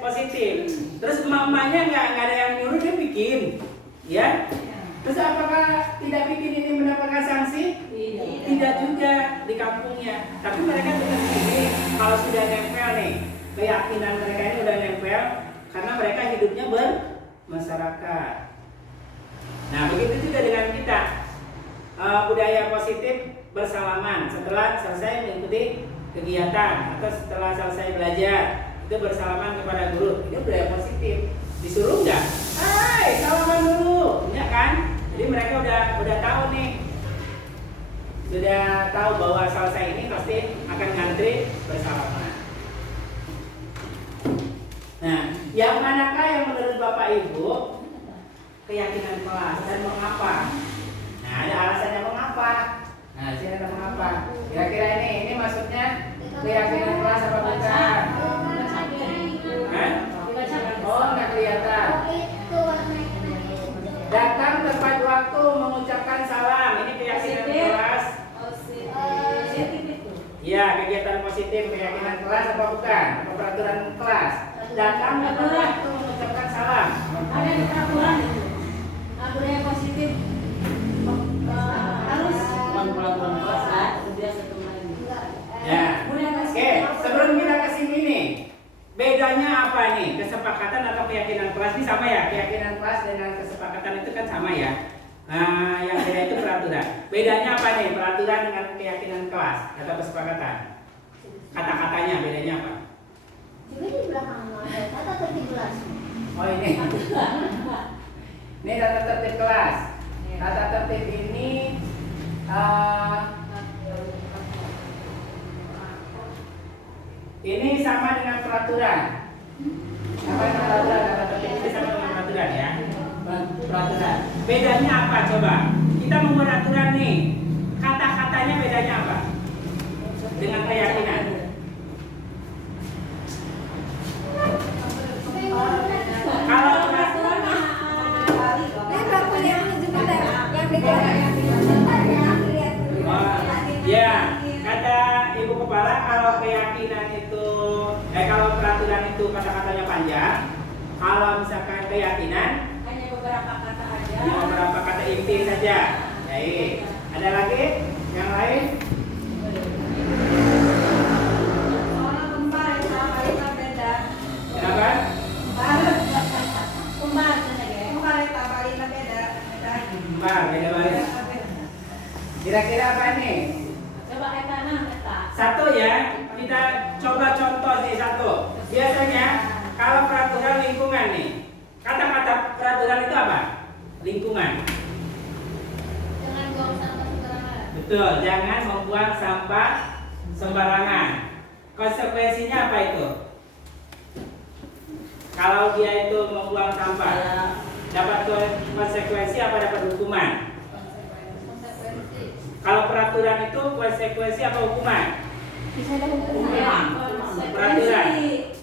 positif. Terus emak-emaknya nggak ada yang nyuruh dia bikin, ya. Terus apakah tidak bikin ini mendapatkan sanksi? Tidak juga di kampungnya. Tapi mereka dengan ini kalau sudah nempel nih, keyakinan mereka ini udah nempel karena mereka hidupnya bermasyarakat. Nah, begitu juga dengan kita. Budaya positif bersalaman setelah selesai mengikuti kegiatan atau setelah selesai belajar itu bersalaman kepada guru. Ini budaya positif. Disuruh nggak? Hai, salaman dulu, ya kan? Jadi mereka udah tahu nih, sudah tahu bahwa selesai ini pasti akan ngantri bersalaman. Nah, yang manakah yang menurut Bapak Ibu keyakinan kelas dan mengapa? Nah, ada alasannya mengapa. Nah, di sini ada mengapa. Kira-kira ini maksudnya keyakinan kelas apa bukan? Hah? Oh, nggak kelihatan. Datang tepat waktu mengucapkan salam. Ini keyakinan kelas. Ya, kegiatan positif keyakinan kelas apa bukan? Apa peraturan kelas? Datang tepat waktu mengucapkan salam. Ada di peraturan itu. Budaya positif harus peraturan kelas lah. Biasa kemarin. Ya. Oke, sebelum kita ke sini nih, bedanya apa nih? Kesepakatan atau keyakinan kelas ini sama ya? Keyakinan kelas dengan kesepakatan itu kan sama ya? Nah, yang beda itu peraturan. Bedanya apa nih? Peraturan dengan keyakinan kelas atau kesepakatan? Kata-katanya bedanya apa? Juga di belakang ada tata tertib kelas. Oh ini. Ini tata tertib kelas. Tata tertib ini ini sama dengan peraturan. Sama dengan peraturan, tata tertib ini sama dengan peraturan ya. Peraturan. Bedanya apa coba? Kita membuat aturan nih. Kata-katanya bedanya apa? Dengan keyakinan. Kalau ya, kata Ibu Kepala, kalau keyakinan itu, kalau peraturan itu kata-katanya panjang, kalau misalkan keyakinan Hanya beberapa kata aja. beberapa kata inti saja. Baik, ada lagi yang lain? Soalnya kembar ya sama kita beda. Kenapa? Kembar saja. Kembar ya sama kita beda. Kembar, beda banget. Kira-kira apa nih? Coba eta nah eta. Satu ya, kita coba contoh nih satu. Biasanya kalau peraturan lingkungan nih, kata-kata peraturan itu apa? Lingkungan. Jangan buang sampah sembarangan. Betul, jangan membuang sampah sembarangan. Konsekuensinya apa itu? Kalau dia itu membuang sampah, dapat konsekuensi apa dapat hukuman? Konsekuensi. Kalau peraturan itu konsekuensi apa hukuman? Bisa ada hukuman. Ya, Peraturan.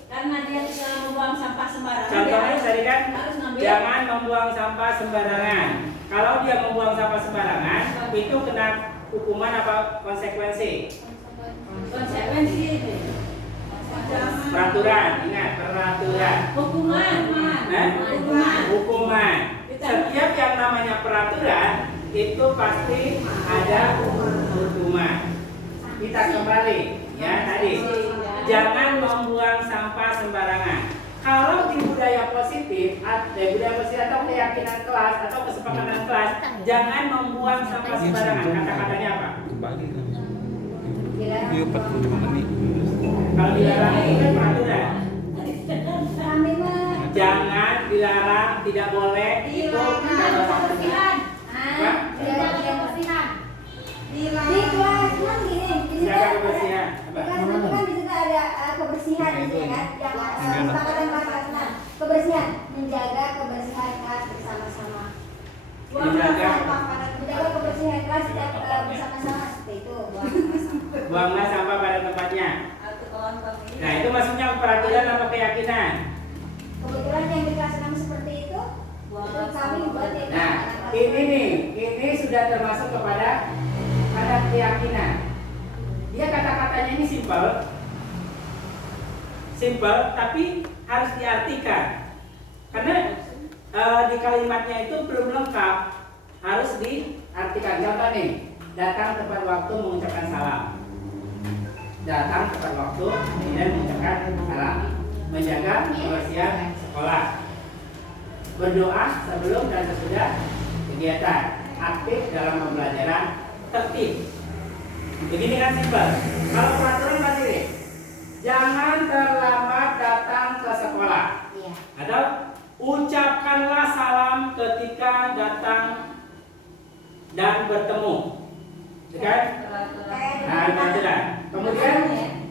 karena dia tidak membuang sampah sembarangan. Contohnya dia tadi kan harus ngambil. jangan membuang sampah sembarangan. Kalau dia membuang sampah sembarangan, itu kena hukuman apa konsekuensi? Konsekuensi itu. Peraturan, ingat peraturan. Hukuman. Nah, Hukuman. hukuman. Setiap yang namanya peraturan itu pasti ada hukuman. Kita kembali ya tadi. Jangan membuang sampah sembarangan. Kalau di budaya positif atau keyakinan kelas atau kesepakatan kelas, jangan membuang sampah sembarangan. Kata-katanya apa? Kembali kan. Dilarang. Iya 45 menit. Kalau dilarang itu kan peraturan. Kami mah Jangan dilarang, tidak boleh. Itu dilarang kebersihan. Apa? Dilarang kebersihan. Di Dilarang. kelas 6 gini, di situ Jaga ada- kebersihan. di kelas 6 kan di situ ada kebersihan di sini kan. Jangan kesepakatan kelas 6. Kebersihan, menjaga kebersihan kelas bersama-sama. Menjaga. Menjaga kebersihan kelas bersama-sama seperti itu. Buanglah sampah pada tempatnya. Nah, itu maksudnya peraturan apa keyakinan? Kebetulan yang di kelas 6 seperti itu kami buat yang Nah, ini sudah termasuk kepada keyakinan. Dia kata-katanya ini simple, tapi harus diartikan. Karena di kalimatnya itu belum lengkap, harus diartikan. Contoh nih, datang tepat waktu mengucapkan salam. Datang tepat waktu kemudian mengucapkan salam. Menjaga kebersihan sekolah. Berdoa sebelum dan sesudah kegiatan. Aktif dalam pembelajaran. Tertib. Begini kan simpel. Kalau peraturan tadi nih, jangan terlambat datang ke sekolah. Iya. Atau ucapkanlah salam ketika datang dan bertemu. Ya kan? Nah, peraturan. Kemudian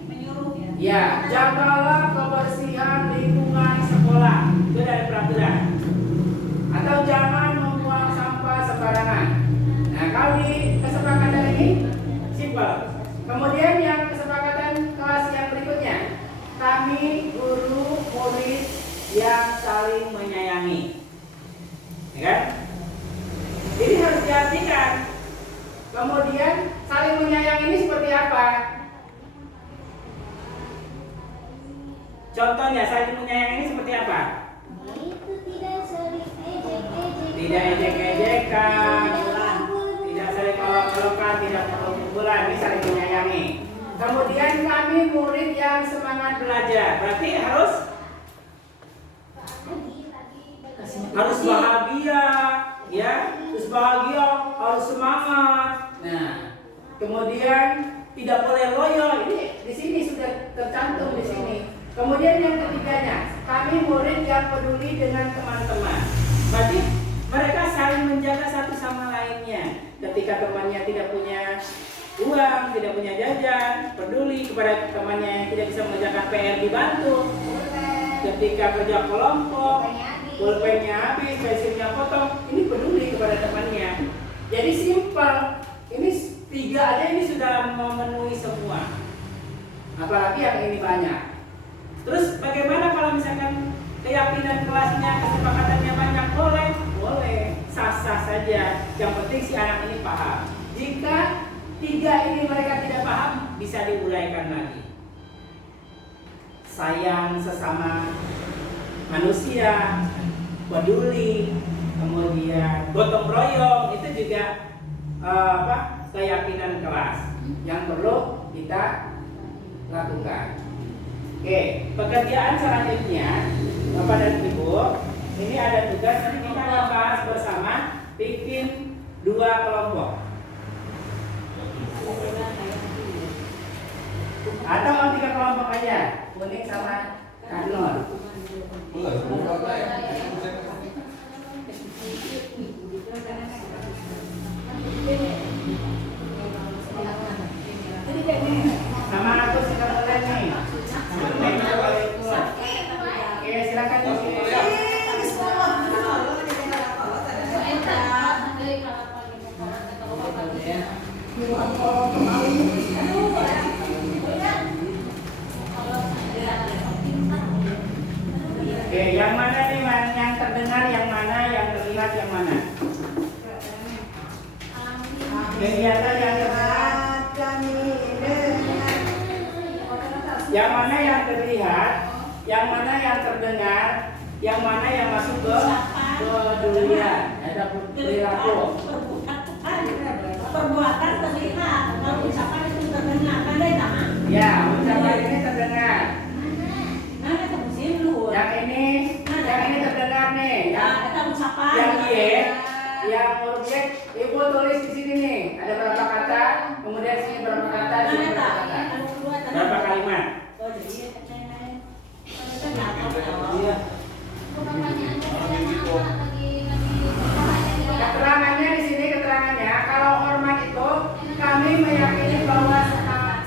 Menyuruh ya. ya, jagalah kebersihan lingkungan sekolah. Itu dari peraturan. Atau jangan membuang sampah sembarangan. Nah, kalau di kesepakatan ini simpel. Kemudian yang kesepakatan kelas yang berikutnya, kami guru murid yang saling menyayangi. Ya kan? Ini harus diartikan. Kemudian saling menyayangi ini seperti apa? Contohnya saling menyayangi ini seperti apa? Itu tidak sering ejek-ejek. Tidak ejek-ejekan, tidak saling olok-olokan, tidak pukul-pukulan, ini saling menyayangi. Kemudian kami murid yang semangat belajar, berarti harus bahagia, ya, harus bahagia, harus semangat. Nah, kemudian tidak boleh loyo, ini di sini sudah tercantum di sini. Kemudian yang ketiganya, kami murid yang peduli dengan teman-teman. Berarti mereka saling menjaga satu sama lainnya. Ketika temannya tidak punya uang, tidak punya jajan, peduli kepada temannya yang tidak bisa mengerjakan PR, dibantu. Ketika kerja kelompok, pulpennya habis, pensilnya potong, ini peduli kepada temannya. Jadi simpel. Ini 3 aja ini sudah memenuhi semua. Apalagi yang ini banyak. Terus bagaimana kalau misalkan keyakinan kelasnya, kesepakatannya banyak? Boleh, sah-sah saja. Yang penting si anak ini paham. Jika 3 ini mereka tidak paham, bisa diuraikan lagi. Sayang sesama manusia, peduli, kemudian gotong royong, itu juga keyakinan kelas yang perlu kita lakukan. Oke, pekerjaan selanjutnya Bapak dan Ibu, ini ada tugas nanti kita akan bahas bersama, bikin 2 kelompok atau 3 kelompok aja, kuning sama kanor. Sama aku sekarang mulai nih. Oke, silakan di sini. Kegiatan yang terlihat, yang mana yang terlihat, yang mana yang terdengar, yang mana yang masuk ke dunia. Ada perilaku. Perbuatan terlihat, kalau ucapan itu terdengar, ada tak? Ya, ucapan ini terdengar. Nah, kita musim dulu. Yang ini terdengar nih. Kita ucapan. Yang yang objek, ibu tulis di sini nih. Ada berapa kata? Kemudian sini berapa kata? Sini berapa kata? Berapa kalimat? Oh, jadi Iya. Keterangannya di sini keterangannya kalau hormat itu kami meyakini bahwa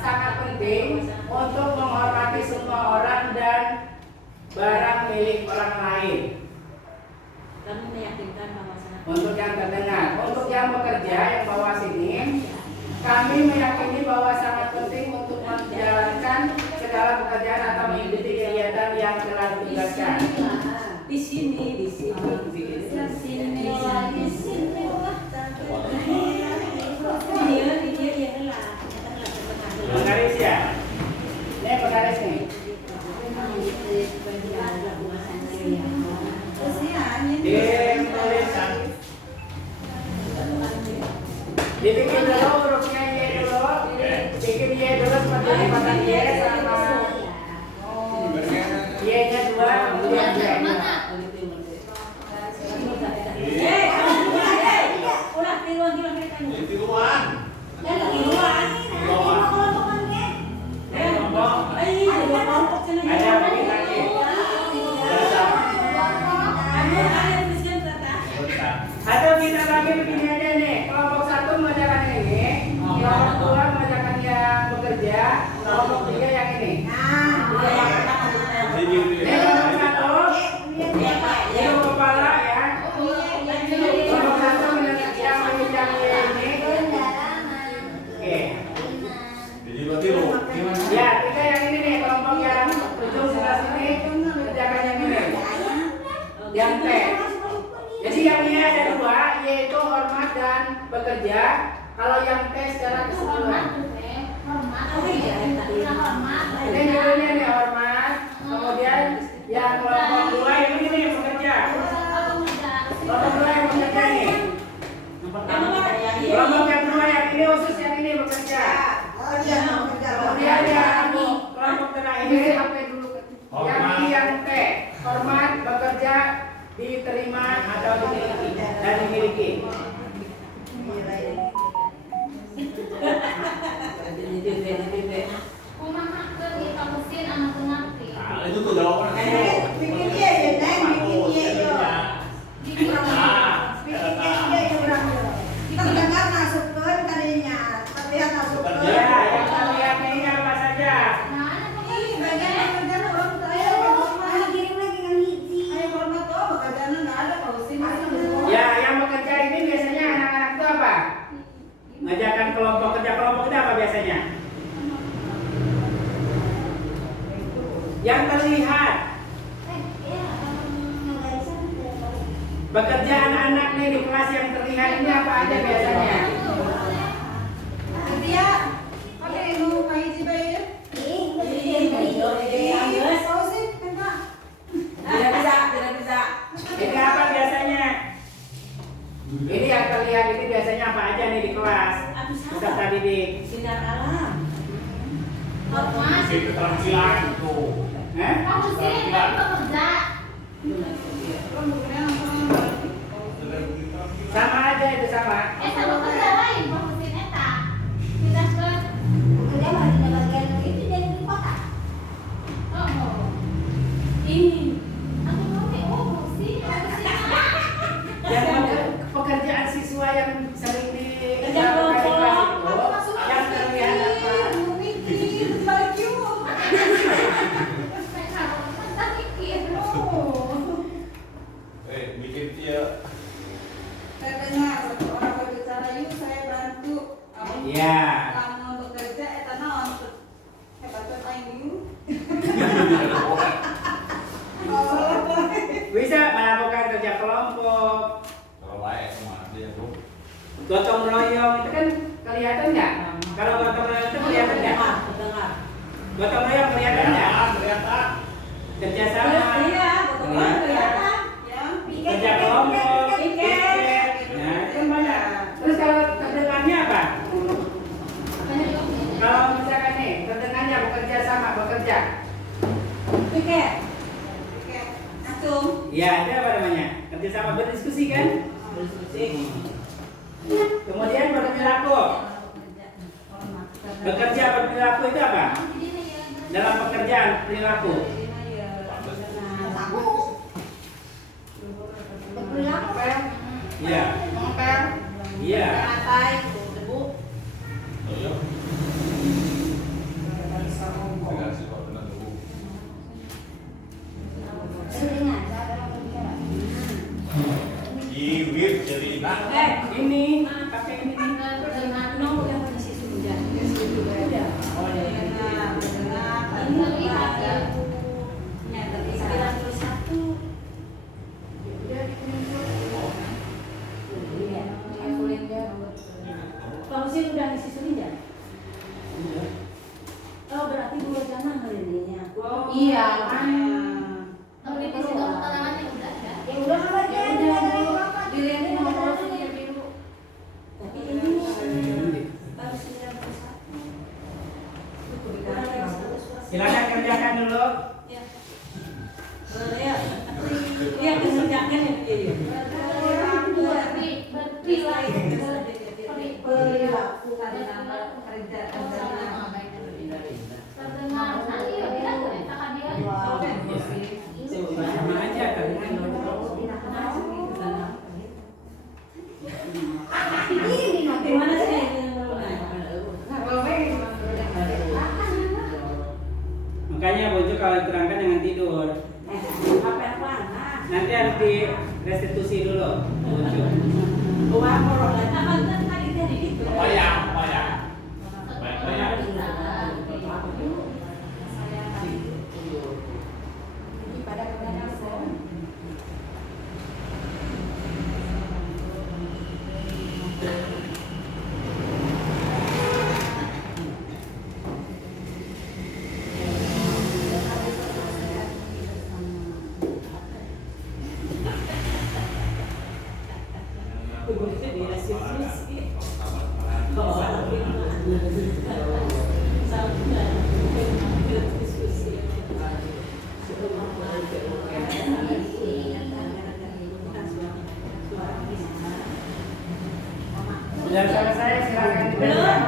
sangat penting untuk menghormati semua orang dan barang milik orang lain. kami meyakinkan bahwa Untuk yang terdengar, untuk yang bekerja yang bawah sini, kami meyakini bahwa sangat penting untuk menjalankan segala pekerjaan atau mengikuti kegiatan yang telah ditugaskan. di sini. Penggaris ya? Ini penggaris nih. Dituliskan. Dibikin dulu hurufnya Y dulu. Bikin Y dulu seperti lipatan Y sama Y-nya 2, kemudian Y-nya. Ulah tiluan mereka. Tiluan. Ada bikin lagi. Atau kita bagi begini aja nih. Kelompok 1 mengerjakan ini, kelompok 2 mengerjakan yang bekerja, kelompok 3 yang ini. Ini kelompok 1, hidung kepala ya. Kelompok 1 mengerjakan yang mengerjakan ini. Oke. Jadi berarti lo gimana? Ya, kita yang ini nih, kelompok yang ujung sebelah sini kerjakan yang ini. Yang T. Jadi yang Y ada 2, Y itu hormat dan bekerja. Kalau yang T secara keseluruhan. Ini judulnya nih hormat. Kemudian yang kelompok 2 yang ini nih bekerja. Kelompok 2 yang bekerja nih. Kelompok yang 2 yang ini khusus yang ini bekerja. Kemudian yang kelompok terakhir yang ini yang T, hormat, bekerja, diterima atau dimiliki dan dimiliki. Nah, itu tuh jawaban. Bikin Y ya, Neng, bikin Y yo. Terdengar masukkan tadinya, terlihat masukkan. Ya, yang terlihat ini apa saja? Ih, bagian orang saya ayo hormat tuh, pekerjaannya nggak ada kalau sih masih. Ya, yang bekerja ini biasanya anak-anak itu apa? Ngajakan kelompok kerja kelompok itu apa biasanya? Yang terlihat bekerja anak-anak nih di kelas yang terlihat ini apa aja biasanya? Dia pakai ilmu kahiji bayi. Tahu sih, enggak. Tidak bisa. Ini apa biasanya? Ini yang terlihat ini biasanya apa aja nih di kelas? Peserta didik. Sinar alam. Masih keterampilan tuh. Sama aja itu sama. Yang pekerjaan siswa yang sering dilakukan di kelas itu yang terlihat apa? Bikin dia. Saya dengar satu orang berbicara, yuk saya bantu. Iya. Kamu bekerja, tanah untuk hebat lain yuk. Bisa melakukan kerja kelompok. Kalau baik sama dia bro. Gotong royong itu kan kelihatan nggak? Kalau gotong royong itu kelihatan nggak? Dengar. Gotong royong kelihatan nggak? Kelihatan. Kerjasama. Iya, betul kelihatan. Ya, Kerja kelompok, piket. Nah, itu kan banyak. Terus kalau terdengarnya apa? Kalau misalkan nih, terdengarnya bekerja sama, bekerja. Piket. oke. Acung. Ya, itu apa namanya? Kerja sama berdiskusi kan? Kemudian berperilaku. Bekerja berperilaku itu apa? Dalam pekerjaan perilaku. Berperilaku. Iya. Ngomper. Iya. Lantai, debu. Iya. Dengan sifat benar dulu. Selingan, saya dalam berbicara. Iwir jadi nak. Ini pakai ini nih. Nomor yang isi sudah. Oh, ya. Kalau sih udah isi sudah. Oh berarti 2 jangan kali ini. Iya, kan. Ya udah kan baca Dilihatin nomor sudah biru. Tapi ini harus 91. Silakan kerjakan dulu. Ya. Iya kerjakan yang jadi. Perilaku karena kerja Sama aja kan. Gimana sih? Makanya Bojo kalau terangkan jangan tidur. Nanti harus di restitusi dulu. Bojo. Bayang. Bayang. Sudah selesai, silakan Belum.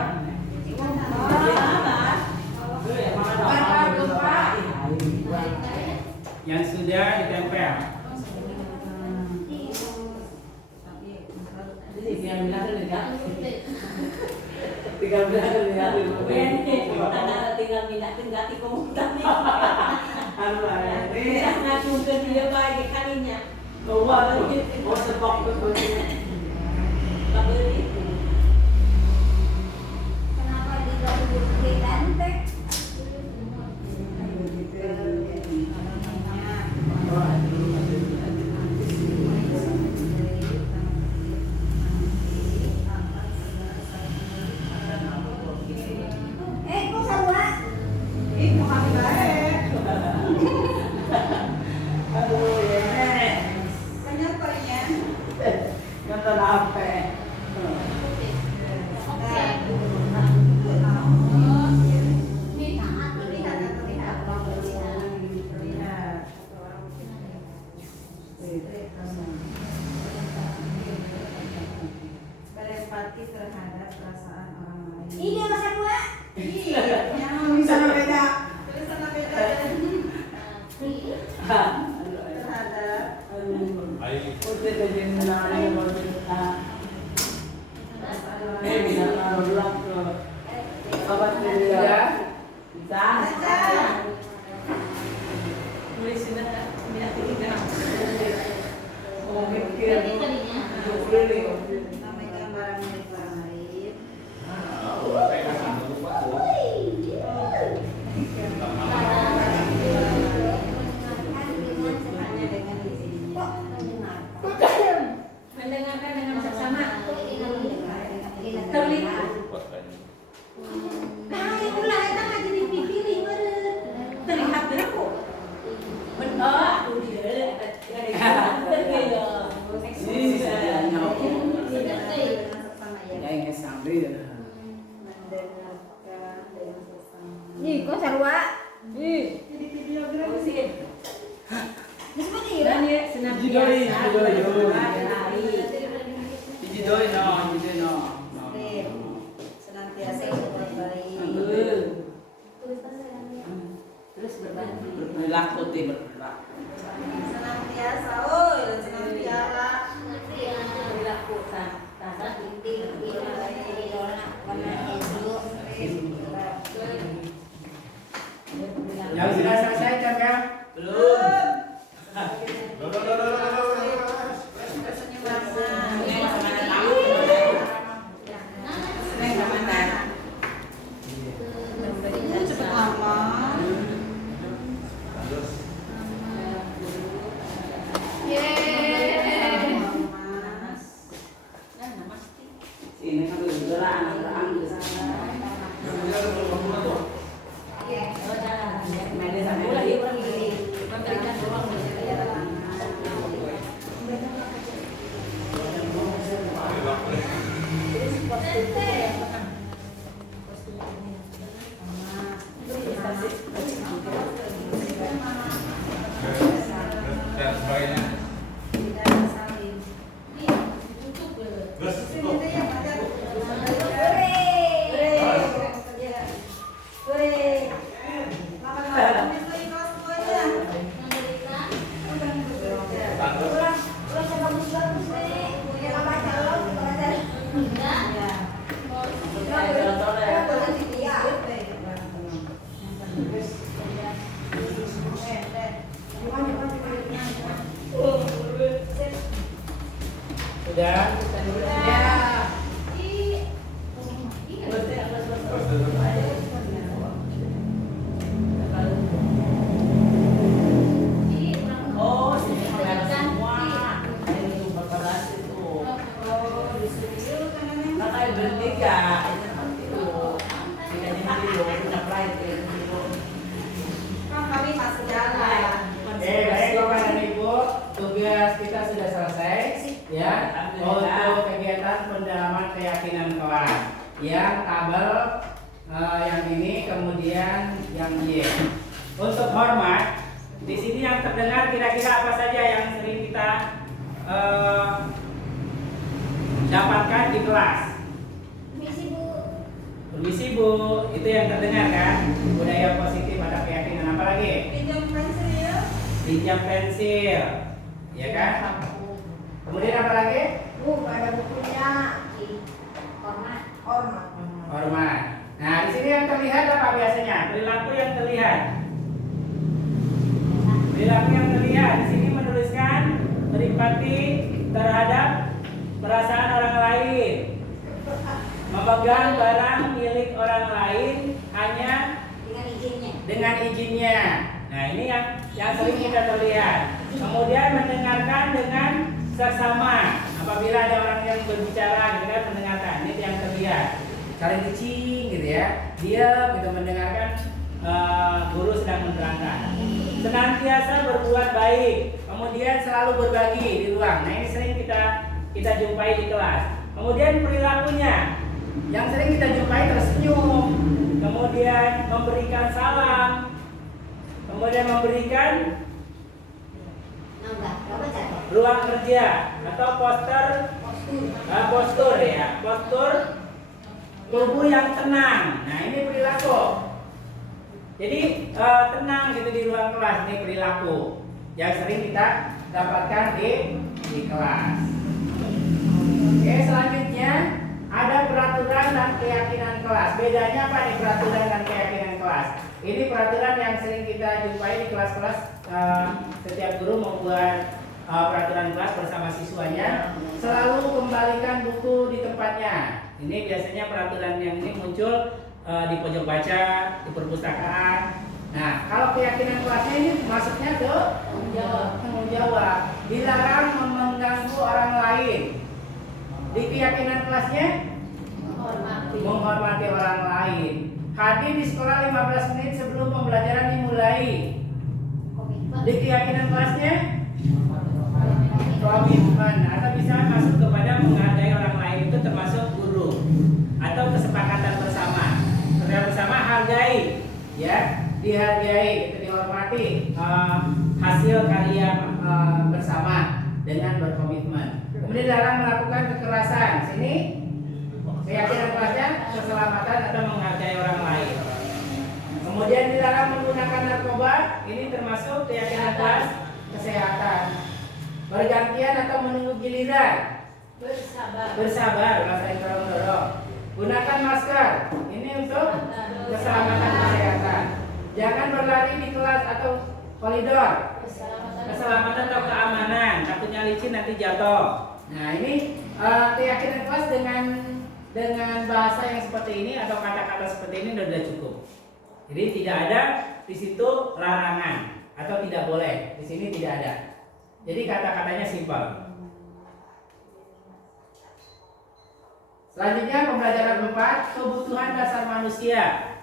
Yang sudah ditempel. Tinggal minat ganti komentar nih. Bisa ngacung ke dia bagi kalinya. Kabeli. Kenapa diganti? Kok sama? Ih, mau kasih baik. Penyertanya. Nonton apa? Berempati terhadap perasaan orang lain. Ini masa gua. Iya, yang bisa beda. Tulisan beda terhadap Baik. namanya barang milik orang lain. Hanya dengan izinnya. Mendengarkan dengan seksama. Mendengarkan dengan sesama. Ih, kok sarua? Ih, Jadi videogram terusin. Disebut Dan iya. ya senantiasa Jidoi, jidoi, jidoi. berbaik. senantiasa berbuat baik. Tulis tangannya. Terus berbagi. Berperilaku berperilaku. Senantiasa, oh senantiasa. Perilaku tak Yang sudah selesai Caka? Belum. Cepet lama. Ini kan bergerak, Dan sebagainya. Tidak saling. Terus Ini dia yang ada. Sudah? Oh, sini kelihatan semua. Ini super keras itu. Makanya berhenti ya. Ini seperti itu. Tidak nanti lo punya flight itu. Kan kami masih jalan. Baik Bapak dan Ibu, tugas kita sudah selesai ya untuk kegiatan pendalaman keyakinan kelas. Yang tabel yang ini kemudian yang Y. Untuk hormat, di sini yang terdengar kira-kira apa saja yang sering kita dapatkan di kelas. Permisi Bu, itu yang terdengar kan? Budaya positif ada keyakinan apa lagi? Pinjam pensil. Pinjam pensil, ya kan? Kemudian apa lagi? Bu, ada bukunya. Hormat. Hormat. Nah, di sini yang terlihat apa biasanya? Perilaku yang terlihat. Perilaku yang terlihat di sini menuliskan berempati terhadap perasaan orang lain, memegang barang milik orang lain hanya dengan izinnya. Nah, ini yang sering kita terlihat. Kemudian mendengarkan dengan seksama. Apabila ada orang yang berbicara, kita mendengarkan. Ini yang terlihat. Saling kecing gitu ya. Diam gitu mendengarkan guru sedang menerangkan. Senantiasa berbuat baik. Kemudian selalu berbagi di ruang. Nah, ini sering kita jumpai di kelas. Kemudian perilakunya yang sering kita jumpai tersenyum. Kemudian memberikan salam. Kemudian memberikan ruang kerja atau postur ya, postur tubuh yang tenang. Nah, ini perilaku. Jadi tenang gitu di ruang kelas, ini perilaku yang sering kita dapatkan di kelas. Oke, selanjutnya ada peraturan dan keyakinan kelas. Bedanya apa nih peraturan dan keyakinan kelas? Ini peraturan yang sering kita jumpai di kelas-kelas. Setiap guru membuat peraturan kelas bersama siswanya. Selalu kembalikan buku di tempatnya. Ini biasanya peraturan yang ini muncul di pojok baca, di perpustakaan. Nah, kalau keyakinan kelasnya ini masuknya ke tanggung jawab. Dilarang mengganggu orang lain. Di keyakinan kelasnya menghormati orang lain. Hadir di sekolah 15 menit sebelum pembelajaran dimulai. Di keyakinan kelasnya komitmen atau bisa masuk kepada menghargai orang lain, itu termasuk guru. dihargai, kita dihormati hasil karya bersama dengan berkomitmen. Kemudian dilarang melakukan kekerasan. Sini keyakinan kelasnya keselamatan atau menghargai orang lain. Kemudian dilarang menggunakan narkoba. Ini termasuk keyakinan kelas kesehatan. Bergantian atau menunggu giliran. Bersabar bahasa dorong. Gunakan masker. Ini untuk keselamatan kesehatan. Jangan berlari di kelas atau koridor. Keselamatan atau keamanan. Takutnya licin nanti jatuh. Nah ini keyakinan kelas dengan bahasa yang seperti ini atau kata-kata seperti ini sudah cukup. Jadi tidak ada di situ larangan atau tidak boleh. Di sini tidak ada. Jadi kata-katanya simpel. Selanjutnya pembelajaran 4, kebutuhan dasar manusia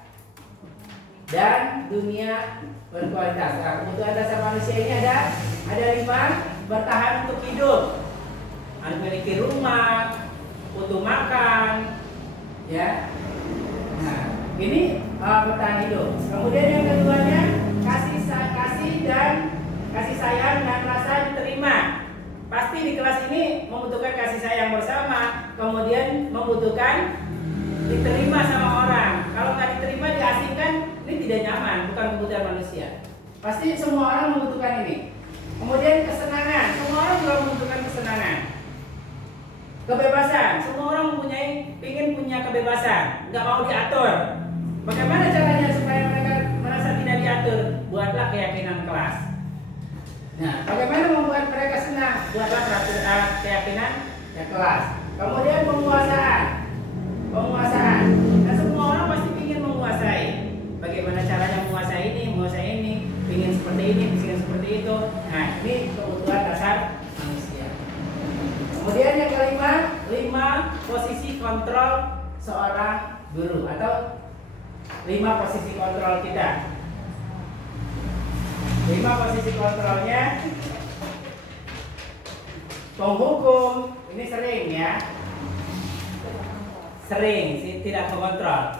dan dunia berkualitas. Nah, kebutuhan dasar manusia ini ada 5, bertahan untuk hidup, harus memiliki rumah, butuh makan, ya. Nah, ini bertahan hidup. Kemudian yang keduanya kasih sayang dan rasa diterima. Pasti di kelas ini membutuhkan kasih sayang bersama, kemudian membutuhkan diterima sama orang. Kalau nggak diterima, diasingkan, ini tidak nyaman, bukan kebutuhan manusia. Pasti semua orang membutuhkan ini. Kemudian kesenangan, semua orang juga membutuhkan kesenangan. Kebebasan, semua orang ingin punya kebebasan, nggak mau diatur. Bagaimana caranya supaya mereka merasa tidak diatur? Buatlah keyakinan kelas. Nah, bagaimana membuat mereka senang? Buatlah peraturan keyakinan kelas. Kemudian penguasaan. Nah, semua orang pasti ingin menguasai. Bagaimana caranya menguasai ini, ingin seperti ini, ingin seperti itu. Nah, ini kebutuhan dasar manusia. Kemudian yang kelima, 5 posisi kontrol seorang guru atau 5 posisi kontrol kita. 5 posisi kontrolnya. Penghukum, ini sering ya. Sering sih tidak mengontrol.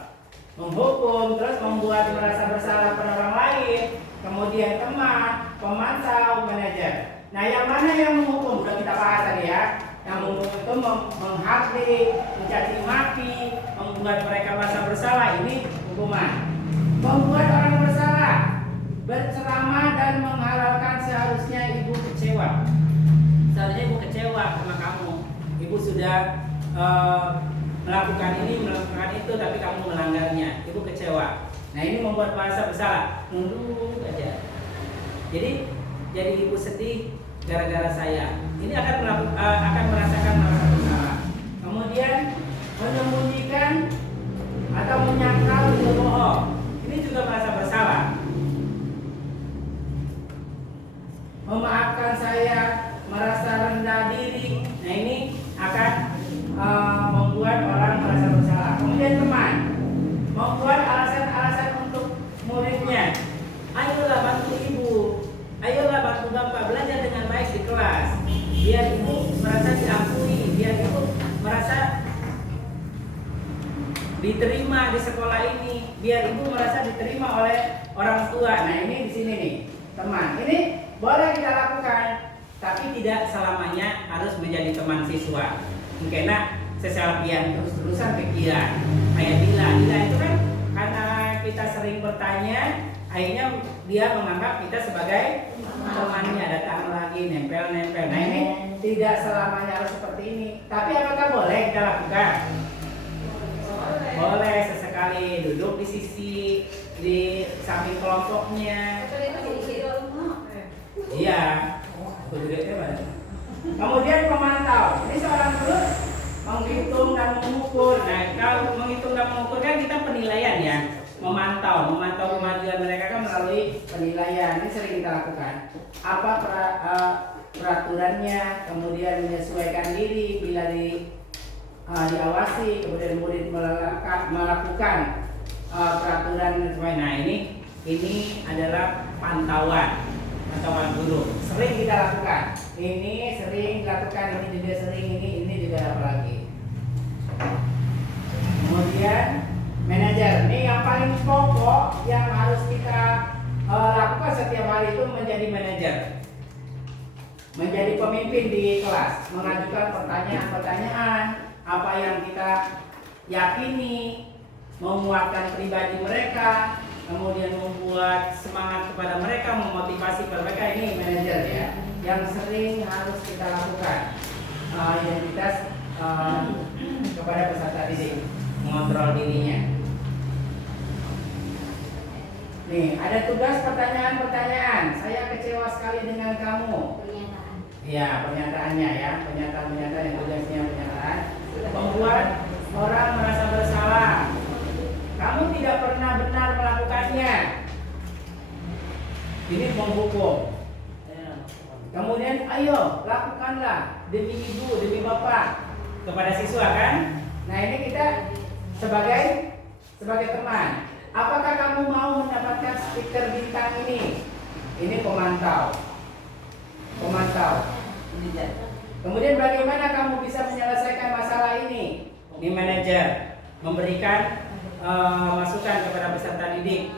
Menghukum, terus membuat merasa bersalah pada orang lain. Kemudian teman, pemantau, manajer. Nah, yang mana yang menghukum? Sudah kita bahas tadi ya. Yang menghukum itu menghakimi, mencaci maki, membuat mereka merasa bersalah. Ini hukuman. Membuat orang bersalah, berceramah dan mengharapkan seharusnya ibu kecewa. Seharusnya ibu kecewa sama kamu. Ibu sudah melakukan ini, melakukan itu, tapi kamu melanggarnya. Ibu kecewa. Nah, ini membuat merasa bersalah. Nunduk aja. Jadi ibu sedih gara-gara saya. Ini akan merasakan merasa bersalah. Kemudian menyembunyikan atau menyangkal itu bohong. Ini juga merasa bersalah. Memaafkan saya, merasa rendah diri. Nah, ini akan membuat orang merasa bersalah. Kemudian teman, membuat alasan-alasan untuk muridnya. Ayolah bantu ibu, ayolah bantu bapak belajar dengan baik di kelas. Biar ibu merasa diakui, biar ibu merasa diterima di sekolah ini, biar ibu merasa diterima oleh orang tua. Nah, ini di sini nih, teman. Ini boleh kita lakukan, tapi tidak selamanya harus menjadi teman siswa. Mungkin sesalapian terus-terusan kegiatan. Kayak Dila itu kan karena kita sering bertanya, akhirnya dia menganggap kita sebagai temannya, datang lagi, nempel-nempel. Nah, ini tidak selamanya harus seperti ini. Tapi apakah boleh kita lakukan? Boleh sesekali duduk di samping kelompoknya. Iya. Kemudian pemantau. Ini seorang guru menghitung dan mengukur. Nah, kalau menghitung dan mengukur kan kita penilaian ya. Memantau kemajuan mereka kan melalui penilaian. Ini sering kita lakukan. Apa peraturannya, kemudian menyesuaikan diri bila diawasi, kemudian murid melakukan peraturan sesuai. Nah, ini adalah pantauan guru. Sering kita lakukan. Ini sering dilakukan, ini juga sering, ini juga apalagi. Kemudian manajer. Ini yang paling pokok yang harus kita lakukan setiap hari itu menjadi manajer, menjadi pemimpin di kelas, mengajukan pertanyaan-pertanyaan apa yang kita yakini, menguatkan pribadi mereka, kemudian membuat semangat kepada mereka, memotivasi mereka. Ini manajer ya, yang sering harus kita lakukan. Identitas kepada peserta didik, mengontrol dirinya. Nih, ada tugas pertanyaan-pertanyaan. Saya kecewa sekali dengan kamu. Pernyataan. Ya, pernyataannya ya, pernyataan-pernyataan yang tugasnya pernyataan. Membuat orang merasa bersalah. Kamu tidak pernah benar melakukannya. Ini menghukum. Kemudian, ayo lakukanlah demi ibu, demi bapak kepada siswa kan? Nah ini kita sebagai teman. Apakah kamu mau mendapatkan stiker bintang ini? Ini pemantau. Kemudian bagaimana kamu bisa menyelesaikan masalah ini? Ini manajer memberikan masukan kepada peserta didik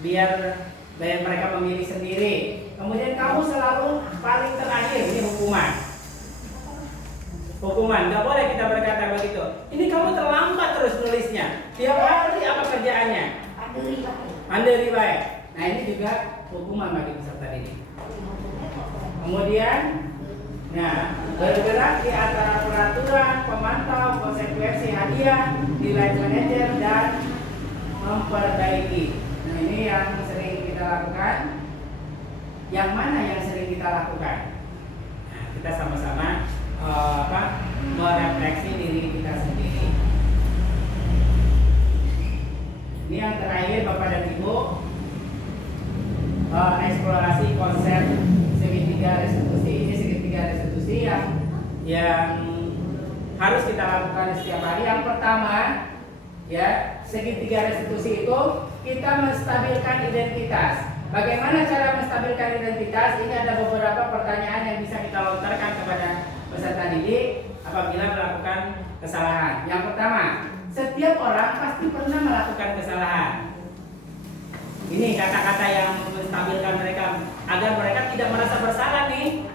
biar mereka memilih sendiri. Kemudian kamu selalu paling terakhir, ini hukuman, nggak boleh kita berkata begitu. Ini kamu terlambat terus nulisnya. Tiap hari apa kerjaannya? Mandiri baik. Nah ini juga hukuman bagi peserta didik. Kemudian, nah bergerak di antara peraturan, pemantau, konsekuensi hadiah, nilai manajer dan memperbaiki. Nah ini yang sering kita lakukan. Yang mana yang sering kita lakukan? Nah, kita sama-sama merefleksi diri kita sendiri. Ini yang terakhir Bapak dan Ibu, eksplorasi konsep segitiga restitusi. Ini segitiga restitusi yang harus kita lakukan setiap hari. Yang pertama, ya, segitiga restitusi itu kita menstabilkan identitas. Bagaimana cara menstabilkan identitas? Ini ada beberapa pertanyaan yang bisa kita lontarkan kepada peserta didik apabila melakukan kesalahan. Yang pertama, setiap orang pasti pernah melakukan kesalahan. Ini kata-kata yang menstabilkan mereka agar mereka tidak merasa bersalah nih.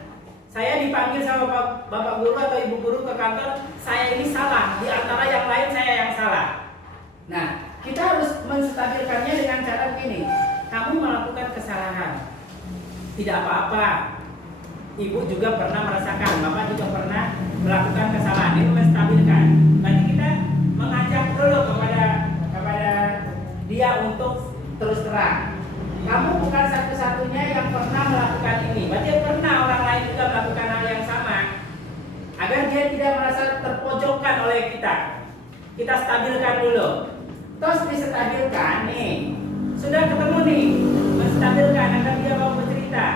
Saya dipanggil sama bapak guru atau ibu guru ke kantor, saya ini salah, di antara yang lain saya yang salah. Nah, kita harus menstabilkannya dengan cara begini. Kamu melakukan kesalahan, tidak apa-apa. Ibu juga pernah merasakan, bapak juga pernah melakukan kesalahan. Ini menstabilkan. Berarti kita mengajak dulu kepada dia untuk terus terang. Kamu bukan satu-satunya yang pernah melakukan ini. Berarti pernah orang lain juga melakukan hal yang sama. Agar dia tidak merasa terpojokkan oleh kita. Kita stabilkan dulu. Terus distabilkan nih. Sudah ketemu nih, menstabilkan agar dia mau bercerita.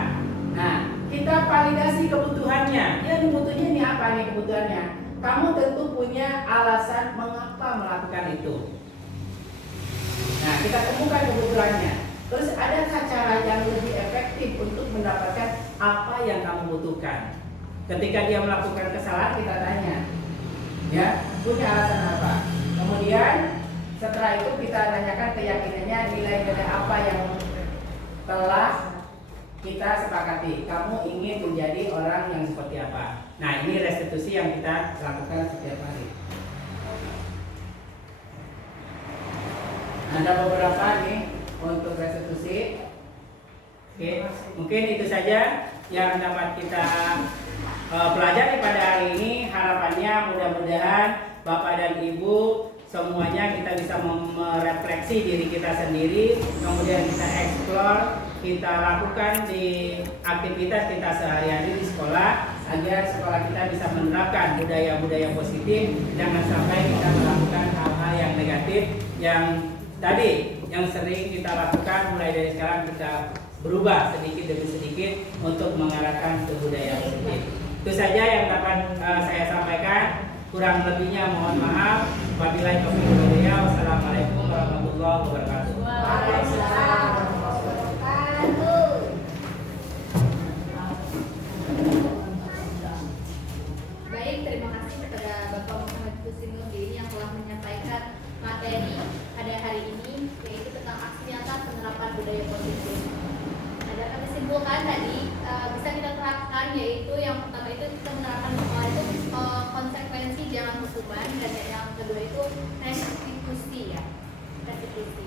Nah, kita validasi kebutuhannya. Dia butuhnya ini apa nih kebutuhannya? Kamu tentu punya alasan mengapa melakukan itu. Nah, kita temukan kebutuhannya. Terus adakah cara yang lebih efektif untuk mendapatkan apa yang kamu butuhkan? Ketika dia melakukan kesalahan, kita tanya, ya, punya alasan apa? Kemudian setelah itu kita tanyakan keyakinannya, nilai-nilai apa yang telah kita sepakati. Kamu ingin menjadi orang yang seperti apa? Nah, ini restitusi yang kita lakukan setiap hari. Ada beberapa nih untuk restitusi. Oke, mungkin itu saja yang dapat kita pelajari pada hari ini. Harapannya mudah-mudahan Bapak dan Ibu semuanya kita bisa merefleksi diri kita sendiri, kemudian kita eksplor, kita lakukan di aktivitas kita sehari-hari di sekolah, agar sekolah kita bisa menerapkan budaya-budaya positif. Jangan sampai kita melakukan hal-hal yang negatif yang tadi yang sering kita lakukan. Mulai dari sekarang kita berubah sedikit demi sedikit untuk mengarahkan ke budaya positif. Itu saja yang dapat saya sampaikan. Kurang lebihnya mohon maaf. Wabillahi taufiq wal hidayah. Wassalamualaikum warahmatullahi wabarakatuh. Waalaikumsalam warahmatullahi wabarakatuh. Baik, terima kasih kepada Bapak Muhammad Husinudin yang telah menyampaikan materi pada hari ini, yaitu restitusi ya, restitusi.